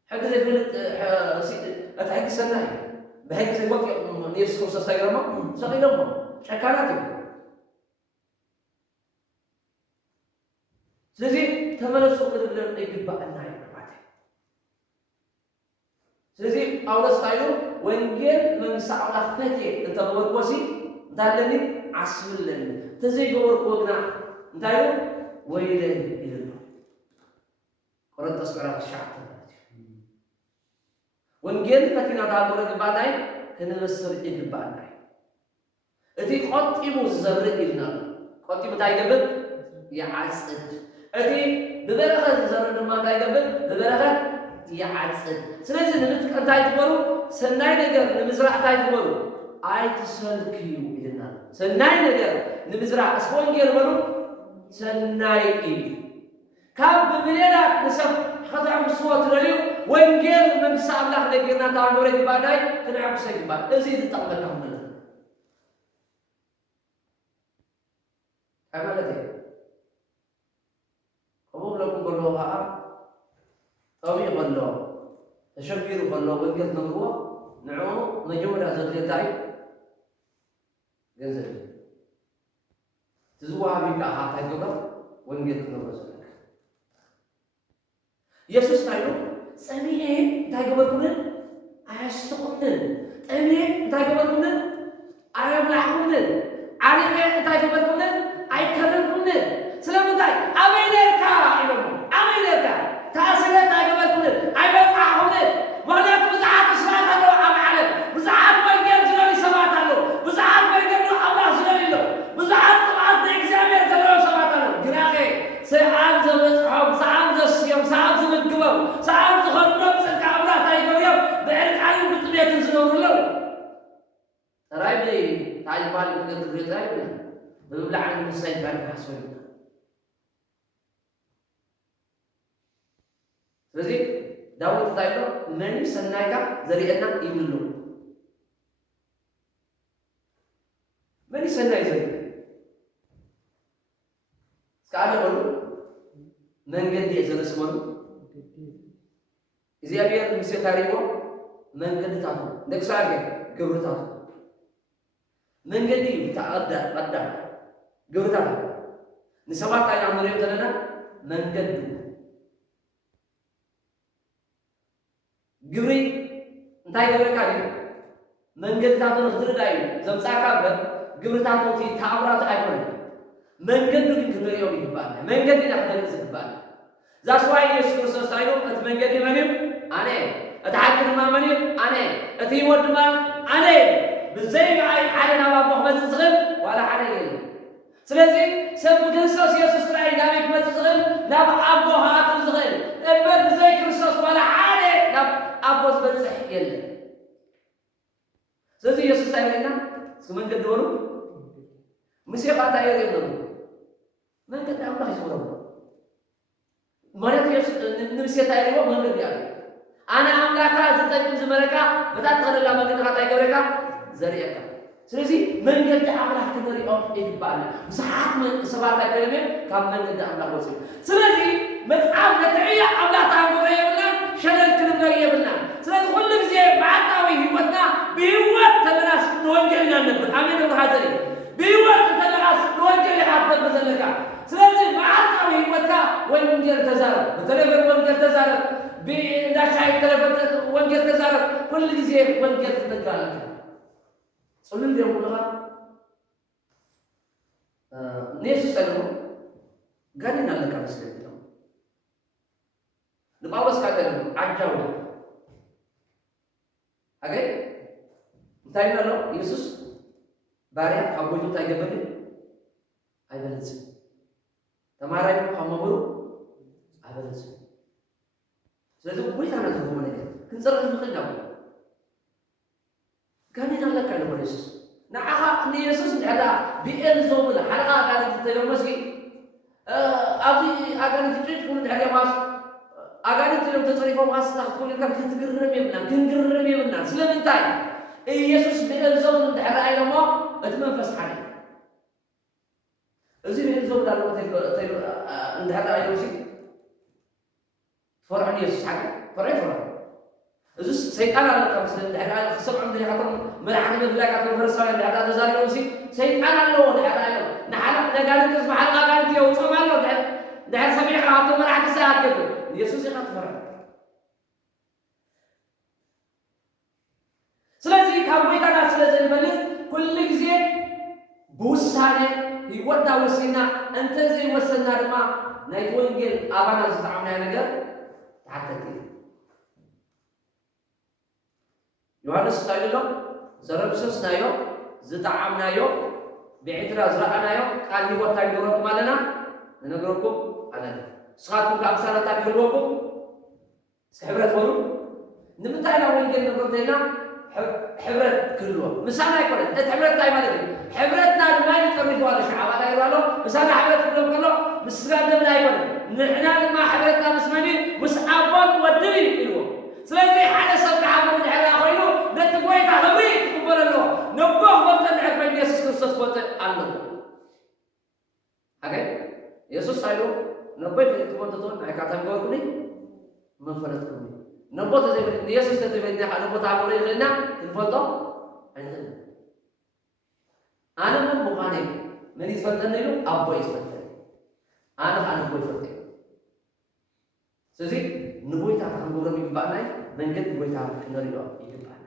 حق زي فلت أتحك السنة بحق زي فلت يسوس كريستوس تايرما سقيلهم شكاناتهم ስለዚህ ተመለሱ ብለን ይገባልና አይባል ስለዚህ ጳውሎስ ታዩ ወንጌል መንግስት አምላክ ፈቴ ተተወርቆሲ እንዳለኒ አስብልን ተዘይ በወርቆና እንዳዩ ወይለን ይላል ቆሮንቶስ ምዕራፍ 9 ወንጌል ፈቲና ታቆረ ግባታይ ከነበሰር ይገባልና እቲ ቆጥሙ ዘርእ ይልና ቆጥሙ ታይገበት يعصد أدي ببركة زمان ما تايجبل ببركة يعصد سلسلة نمسك أنت تبرو سناي نجار نمزرع تايجبرو تسلكيو إلنا سناي نجار نمزرع أسبوعين جير برو سناي إلي كاب ببلينا نسب خطأ مصوت رليو وإنجيل من سام الله لجينا تعمره بعداي تنعم سيجبان تزيد تطلع كمل ተሸቢሩ ከሎ ወንጌል ነግርዎ ንዕኡ መጀመርያ ዘድልዮ እንታይ ገንዘብ ትዝዋሃብ ኢልካ እንታይ ግበር ወንጌል ክነግሮ ዘለካ ኢየሱስ እንታይ ኢሉ ፀኒኤ እንታይ ገበርኩምን ኣያስተኹምን ጠኒኤ እንታይ ገበርኩምን ኣየብላዕኩምን ዓሪቐ እንታይ ገበርኩምን ኣይከረምኩምን ስለምንታይ ኣበይ ነርካ ኢሎሞ ኣበይ ነርካ ተኣስረ እንታይ ገበርኩምን ኣይበፅዓኹምን ምክንያቱ ብዙሓት እስራት ኣለዉ ኣብ ዓለም ብዙሓት ወንጌል ዝደልዩ ሰባት ኣለዉ ብዙሓት መንገዲ ኣምላኽ ዝደልዩ ኣለዉ ብዙሓት ጥቕዓት ንእግዚኣብሔር ዘለዎ ሰባት ኣለዉ ግናኸ ሰይጣን ዘበፅሖም ሰዓን ዘስዮም ሰዓን ዝምግቦም ሰዓን ዝኸድኖም ፅድቂ ኣምላኽ እንታይ ገበርዮም ብዕርቃንን ብጥሜትን ዝነብሩ ኣለዉ ጥራይ እንታይ ዝበሃል ነገር ትግሪ ጥራይ ይብላ ብምብላዕን ምሳይ ጥራይ ክሓስበ ይብላ ስለዚ ዳዊት እንታይ ኢሎ መኒ ሰናይካ ዘርእየና ይብሉ መኒ ሰናይ ዘርኢ እስካለ ቆሉ መንገዲ ዘለስመሉ እግዚአብሔር ሙሴ ታሪኮ መንገድታቱ ደቂ ሰባት ግብርታቱ መንገዲ ተዓዳ ቀዳ ግብርታቱ ንሰባት አይና ንሪኦ ዘለና መንገዲ ግብሪ እንታይ ገበረካ እዩ መንገድታቱ ንኽትርዳዩ ዘምፃእካ እምበር ግብርታቱ እቲ ተኣምራት ኣይኮነን መንገዲ ግን ክንሪኦም ይግባአና መንገዲ ኢና ክነርኢ ዝግባአና ዛስዋይ ኢየሱስ ክርስቶስ እንታይ ኢሉ እቲ መንገዲ መን እዩ ኣነ እቲ ሓቂ ድማ መን እዩ ኣነ እቲ ህይወት ድማ ኣነ ብዘይ በኣይ ሓደ ናብ ኣቦ ክመፅእ ዝኽእል ዋላ ሓደ የለን ስለዚ ሰብ ብክርስቶስ ኢየሱስ ጥራይ ናበይ ክመፅእ ዝኽእል ናብ ኣቦ ክኣቱ ዝኽእል እምበር ብዘይ ክርስቶስ ዋላ ሓደ ናብ ኣቦ ዝበፅሕ የለን ስለዚ ኢየሱስ እንታይ ይብለና እስኪ መንገዲ በሉ ሙሴ ኸ እንታይ የርእዮም ነሩ መንገዲ ኣምላኽ ይዝብረሉ ማለት ኢየሱስ ንሙሴ እንታይ ይብዎ መንገዲ ኣለ ኣነ ኣምላኽካ ዝጠቅም ዝመረካ በታ ትኸደላ መንገዲ ኻ እንታይ ገበረካ ዘርእየካ ስለዚ መንገዲ ኣምላኽ ክንሪኦም ይግባአና ብዙሓት ሰባት ኣይኮነም እዮም ካብ መንገዲ ኣምላኽ ወፂኡ ስለዚ መፅሓፍ ነትዕያ ኣምላኽ ታንጎረ የብልናን ሸለል ክንበር የብልናን ስለዚ ኩሉ ግዜ መዓልታዊ ህይወትና ብህይወት ተለናስ ንወንጌል ኢና ነብር ኣሜን ብሃዘር ብህይወት ተለናስ ንወንጌል ኢኻ ትነብር ዘለካ ስለዚ መዓልታዊ ህይወትካ ወንጌል ተዛረብ በተለይ ወንጌል ተዛረብ ብእንዳሻይ ተለፈት ወንጌል ተዛረብ ኩሉ ግዜ ወንጌል ትነግር ኣለካ ጽሉም ደም ኩልኻ ንየሱስ ጠልሞ ጋዲና ኣለካ መስለኝ ነው ንጳውሎስ ካገር ዓጃው አገይ እንታይ ነው ኢየሱስ ባሪያ አቦቱ ታይገበል አይበለጽ ተማራይ ከመምሩ አይበለጽ ስለዚህ ወይታና ተቆመ ነገር ክንጸረፍ ምክንያት ነው ጋዲና ኣለካ ነው ኢየሱስ ንዓኻ ንኢየሱስ ንዕዳ ብኤልዞብል ሓለቓ ጋዲት ተደመሲ ኣብዚ ኣጋንንት ጭጭ ኩሉ ድሕሪ ማስ ኣጋንንት ኢሎም ተፀሪፎም ኣስታኽ ኩሉ ካብ ክትግረም የብልናን ክንግረም የብልናን ስለምንታይ ኢየሱስ ብኤልዞብል እንድሕር ኢሎሞ እቲ መንፈስ ሓደ እዚ ብኤልዞብል ኣለዎ እንድሕር ኢሎሲ ትፈርዖን ኢየሱስ ሓደ ፈርዖ እዚ ሰይጣን ኣለካ ምስሊ እንድሕር ክሰምዖም ድሪኻቶም መላእኽቲ መፍላቃቶም ፈሪሳውያን እንድሕር ተዛሪቦምሲ ሰይጣን ኣለዎ እንድሕር ኢሎም ንሓለቕ ነጋንንት ዝመሓለቓ ኣጋንንት የውፅኦም ኣሎ እንድሕር ሰሚዕኻ ካብቶም መላእኽቲ ሰኣትገብር ኢየሱስ ኢኻ ትፈርዖ ስለዚ ካብ ጎይታና ስለ ዘይንበልፅ ኩሉ ግዜ ብውሳነ ህይወትና ወሲና እንተዘይወሰና ድማ ናይቲ ወንጌል ኣባና ዝተዓምናዮ ነገር ተሓተት እዩ ዮሐንስ እንታይ ኢሎ ዘረብሰስናዮ ዝጠዓምናዮ ብዒትራ ዝረኣናዮ ቃል ህይወት እንታይ ንገብረኩም ኣለና ንነግረኩም ኣለና ንስኻትኩም ካብ ምሳለታ ክህልወኩም ሕብረት በሉ ንምንታይ ኢና ወንጌል ንነግሮ ዘለና ሕብረት ክህልዎ ምሳና ኣይኮነን እቲ ሕብረት እንታይ ማለት እዩ ሕብረትና ድማ ይጠሪፉ ኣሎ ሸዓባ እንታይ ይብሉ ኣሎ ምሳና ሕብረት ክብሎም ከሎ ምስ ስጋ ደምና ኣይኮነን ንሕና ድማ ሕብረትና ምስ መን ምስ ኣቦን ወድን እዩ ኢልዎ ስለዚ ሓደ ሰብ ክዓብሩ ድሕሪ ኮይኑ ነቲ ጎይታ ክብሪ ክቅበል ኣለዎ ነቦ ክፈልጦ ድሕሪ ኮይኑ ኢየሱስ ክርስቶስ ክፈልጥ ኣለዎ ሃገይ ኢየሱስ ኢሉ ነቦይ ፍልጥዎ እንትትሆን ናይ ካታ ገበርኩኒ መን ፈለጥኩኒ نبوت زي يسوع تبين ده نبوت عمره يغنى الفضة عندنا أنا من مقانع من يفضلني له أبوي يفضلني أنا أبوي يفضلني سوزي نبوي تعرف عن قرب يبقى من قد نبوي تعرف كنا له يبقى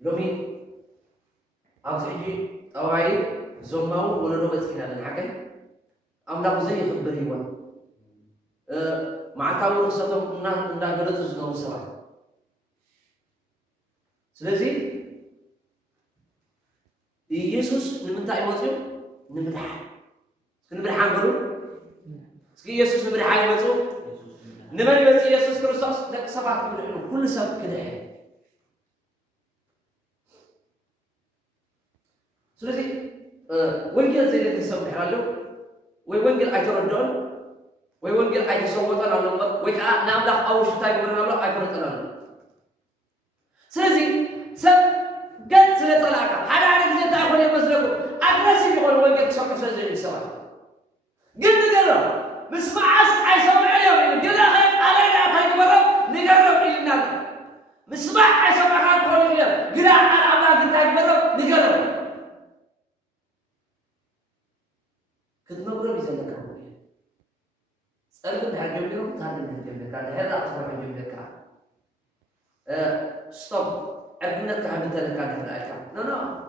لومي أبصيجي أوعي زوماو ولا نبت كنا لنحكي أملاك زي خبري وان مع تاور ساتو نا غلط زنو سوا سلازي يسوس نمنتا يوتيو نمدح نمدح عنقلو سكي يسوس نمدح يوتيو نمن يوتي يسوس كريستوس دك سبعة مدحنو كل سب كده سلازي وينجل زي اللي تسوي حاله وينجل أيتردون وينجل أيتسوّتان على الله ويكا نامدح أو شتاي قبرنا الله أيفرطنا الله سلازي سب قد سلطلاك هذا على جزء تأخذ يمسلكوا أدرسي يقول وينجل تسوي سلازي يسوي قد نقرأ مسمع عيسوي عليهم قد علينا أتاي قبرنا نقرب إلينا مسمع عيسوي حال قولي اليوم قد على أملاك أتاي قبرنا نقرب كنت نقول بيزن لك أقول سألت بهذا الجملة ثاني من الجملة هذا أكثر من جملة ستوب أبنك عبد لك هذا الكلام لا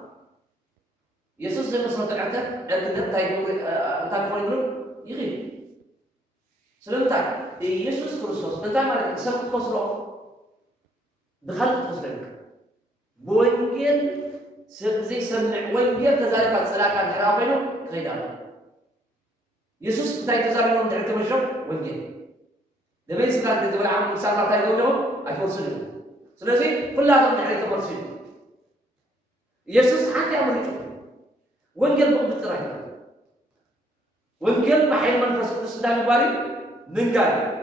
يسوع زي ما صرت العتق أبنك تايقول يغيب سلمتك يسوع كريستوس أنت ما سبب خسرة دخلت خسرك بوينجل زي سمع وينجل كذلك السلاك الحرافينه خيدان يسوس تاي تزارون تعرف مشوا وينجل دبي سكان تقول عم إنسان لا تايقول له أتوصله سلسي كلها تعرف تمرسله يسوس حتى أمريكا وينجل بقبض وينجل محل من فسق سدام باري ننقل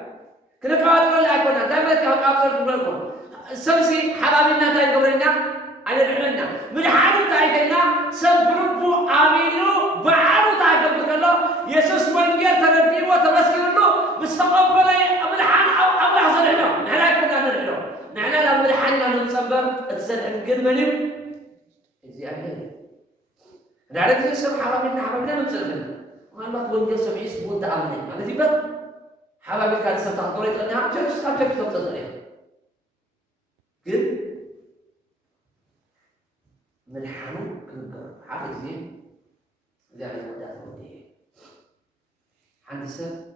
كنا قاعدين ولا أكونا دائما قاعدين نقولكم سمسي حبابنا تاي قبرنا على الحنا من حالو تاي كنا سبربو آمينو بعارو تاي قبرنا يسوس وينجل تربيه وتمسكينه مستقبل من حال أو حصل هنا نحن كنا نحن نحن من حالنا نصبر تسلم قدمني زي أهلي نعرف زي سب حبابنا نمسلم ما وينجل سبعي سبون تأمني أنا تبت حبابي كان ستحضر إتنا جلس كان جلس تطلع كده من حنو كنقر حاجة زين زي على المدة وديه عندي سب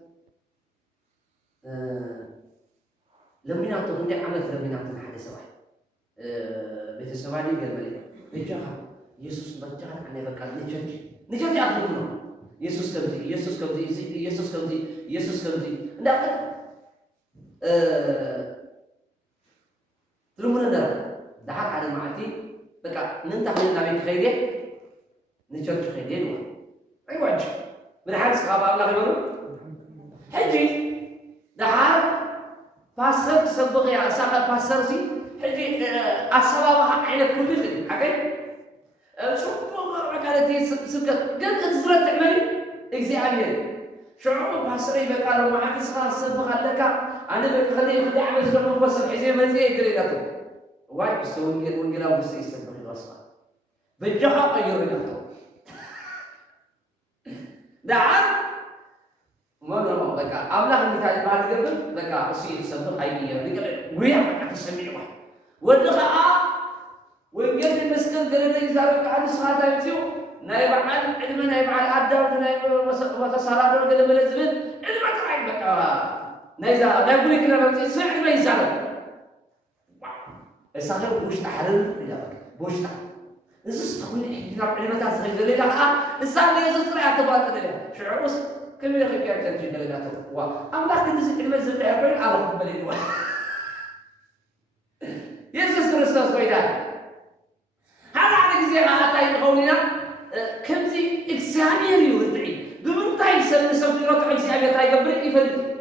لما نعطوني عملت لما نعطون حاجة سواء بيت السوالي قال ملك بيجاها يسوس بجاها أنا بكال نجاج أخذونه يسوس كمتي يسوس كمتي يسوس كمتي يسوس كمتي لا تلومنا دعك على معتي بقى ننتهي من النبي خيره نجاج خيره أيوة أنت من حال صحابة الله يقولون حجي دعار فاسر سبق يا ساق فاسر زي حجي أصلا عينك كل شيء حكي شو كانت سبقت قد تزرع تعملي إجزي عليه شعور بحسري بقى لو معك خلاص سبق لك أنا بخليه خدي عمل زلمة بس حزي ما زي يقدر واي بس ونقلا بس يسبق الوصل بالجحا يريده دعار ما بقى أبلغ من تاج بعد قبل بقى أصير سبق أيديه بقى ويا تسمع واحد ودخل ويجي المسكين قال لي زارك عن صلاة يمسيو نايب عن علم نايب عن عدة نايب وتصارع دول قال ملزمين علم تراي بقى نايزا نايب لي كنا بمسي سعد ما يزعل الصغير بوش تحرر إلى بوش تحرر نزس تقول إحنا علم تاسخ قال لي لا الإنسان اللي يزس طلع تبغى كده شعور كم يا أخي كان تجي قال لي لا أم لا كنت علم زل عبرين أروح بليل يسوع كريستوس ويدا هذا على جزء على تاي قولنا كم زي إكسامير يودعي بمن تاي سوي رتع إكسامير تاي قبل يفلت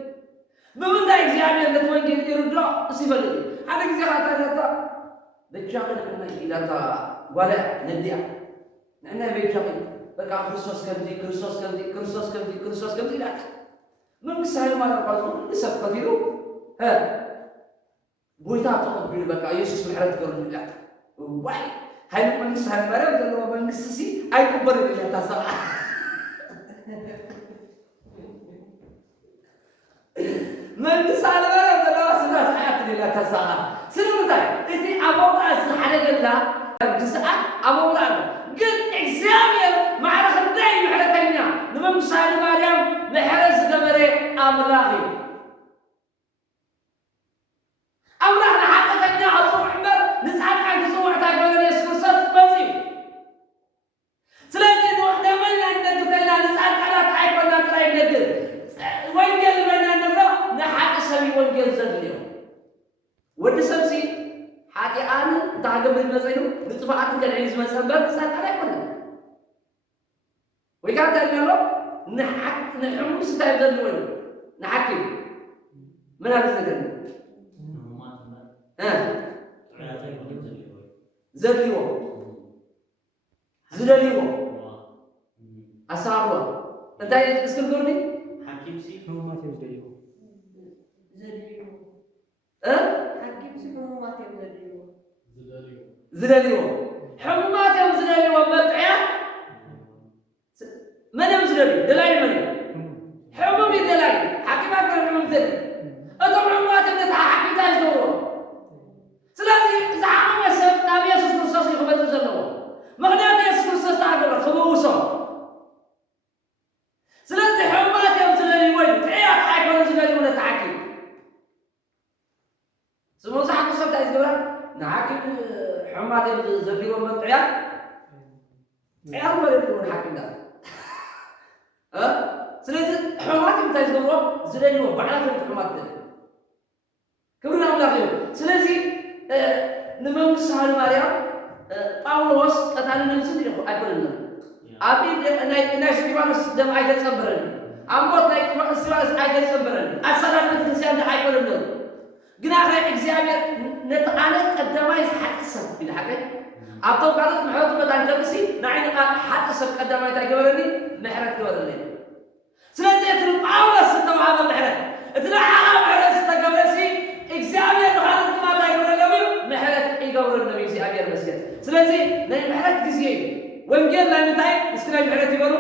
بمن تاي إكسامير نتوين كذي يرجع سيفلت هذا جزء على تاي هذا بتشاغل إحنا إلى تا ولا نديع نحن بتشاغل بقى كريستوس كم زي كريستوس كم زي كريستوس كم زي كريستوس كم زي لا መንግስት ሃይማኖት ቃል ሰብከት ይሉ ቦይታ ተቀብሉ በቃ ኢየሱስ ምሕረት ገሩልላ ዋይ ሃይሉ መንግስት ሃይማኖት ደሎ መንግስት ሲ አይቆበር ይላል ታሰባ መንግስት ሃይማኖት ደሎ ስዳስ አያት ይላል ታሰባ ስለምታይ እቲ አቦቃስ ሐደገላ ግስአት አቦቃ ግን እግዚአብሔር ማዕረፍ እንዳይ ምሕረተኛ ለመምሳሌ ማርያም ምሕረት ገበሬ አምላኺ አምላኽ ለሐቀተኛ አጽዋዕ እምበር ንጻድቃን ዝጽዋዕታ ገበሬ ኢየሱስ ክርስቶስ በዚ ስለዚህ ነው ደመና እንደገተና ንጻድቃናት አይኮና ጥራይ ነገር ወንጌል በእና ነብሮ ንሓቂ ሰብ ወንጌል ዘድልዮ ወዲ ሰብሲ ሓጢኣን እንታገበል መፀዩ ንጥፋኣት ከልዒል ዝመፀ እምበር ንጻድቃን አይኮነን ወይ ጋር ታይናሎ ንሕሙስ እንታይ ዘድልዎ እዩ ንሓቂ ምን አለ ነገር ዘድልዎ ዝደልዎ አሳብሎ እንታይ እስክንጎርኒ حكيم سي ሕሙማት እዮም ዝደልዎ ሕሙማት እዮም ዝደልዎ መጥዕያ من يمزل دلائل من حموم دلائل حكيمات حموم دلائل أتوقع ما تبدأ حكيم تاج دورو سلاسي زعما مسب نبي يسوع كريستوس يخبز الجنة مغنيات يسوع كريستوس تعبر خبوسه سلاسي حمومات يمزل لي وين تعيات حيكون زلالي ولا تعكي سمو صح كريستوس تاج دورو نحكي حمومات يمزل لي وين تعيات تعيات ما يبغون حكيم ده ስለዚህ ሕማት እንታይዘሮ ዝደልዎ ባዕላት ሕማት ደለ ክብርና አምላክ ይሁን ስለዚህ ንመንግስት ሃይለ ማርያም ጳውሎስ ቀታሊ ነብስን አይኮነንም አቢ ናይ ስጢፋኖስ ደም አይተጸበረን አሞት ናይ ስጢፋኖስ አይተጸበረን አሰራነት ክርስቲያን አይኮነንም ግን አኸ እግዚአብሔር ነጣለ ቀደማይ ሐጥሰብ ይልሐቀ አብተው ካለት ምሕረቱ በታን ተብሲ ናይን ሐጥሰብ ቀደማይ ታይገበረኒ ምሕረት ገበረኒ ስለዚህ ጳውሎስ ተዋሃበ ምሕረት እትናዓ ምሕረት ተገበሲ እግዚአብሔር በኋላ ማታ ይገበረለዊ ምሕረት ይገበረለዊ እግዚአብሔር መስገድ ስለዚህ ናይ ምሕረት ጊዜ ወንጌል ላይ ምታይ እስከ ምሕረት ይበሉ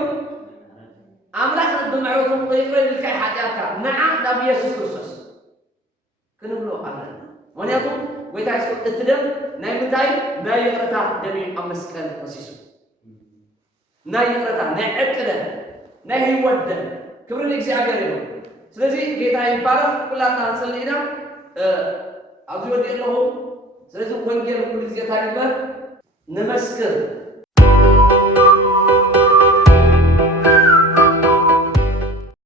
አምላክ በምሕረቱ ይቅረብ ልካይ ኃጢአትካ ነዓ ናብ ኢየሱስ ክርስቶስ ክንብሎ አለን ምክንያቱም ወይታ እትደም ናይ ምታይ ናይ ይቅረታ ደሚ ኣብ መስቀል ፈሲሱ ናይ ይቅረታ ናይ ዕቅደ ናይ ህይወት ደም ክብር ለእግዚአብሔር ይሁን ስለዚህ ጌታ ይባረክ ሁላና አንሰልይና አብዚ ወዲለሁ ስለዚህ ወንጌል ሁሉ ጊዜ ታሪበር ንመስክር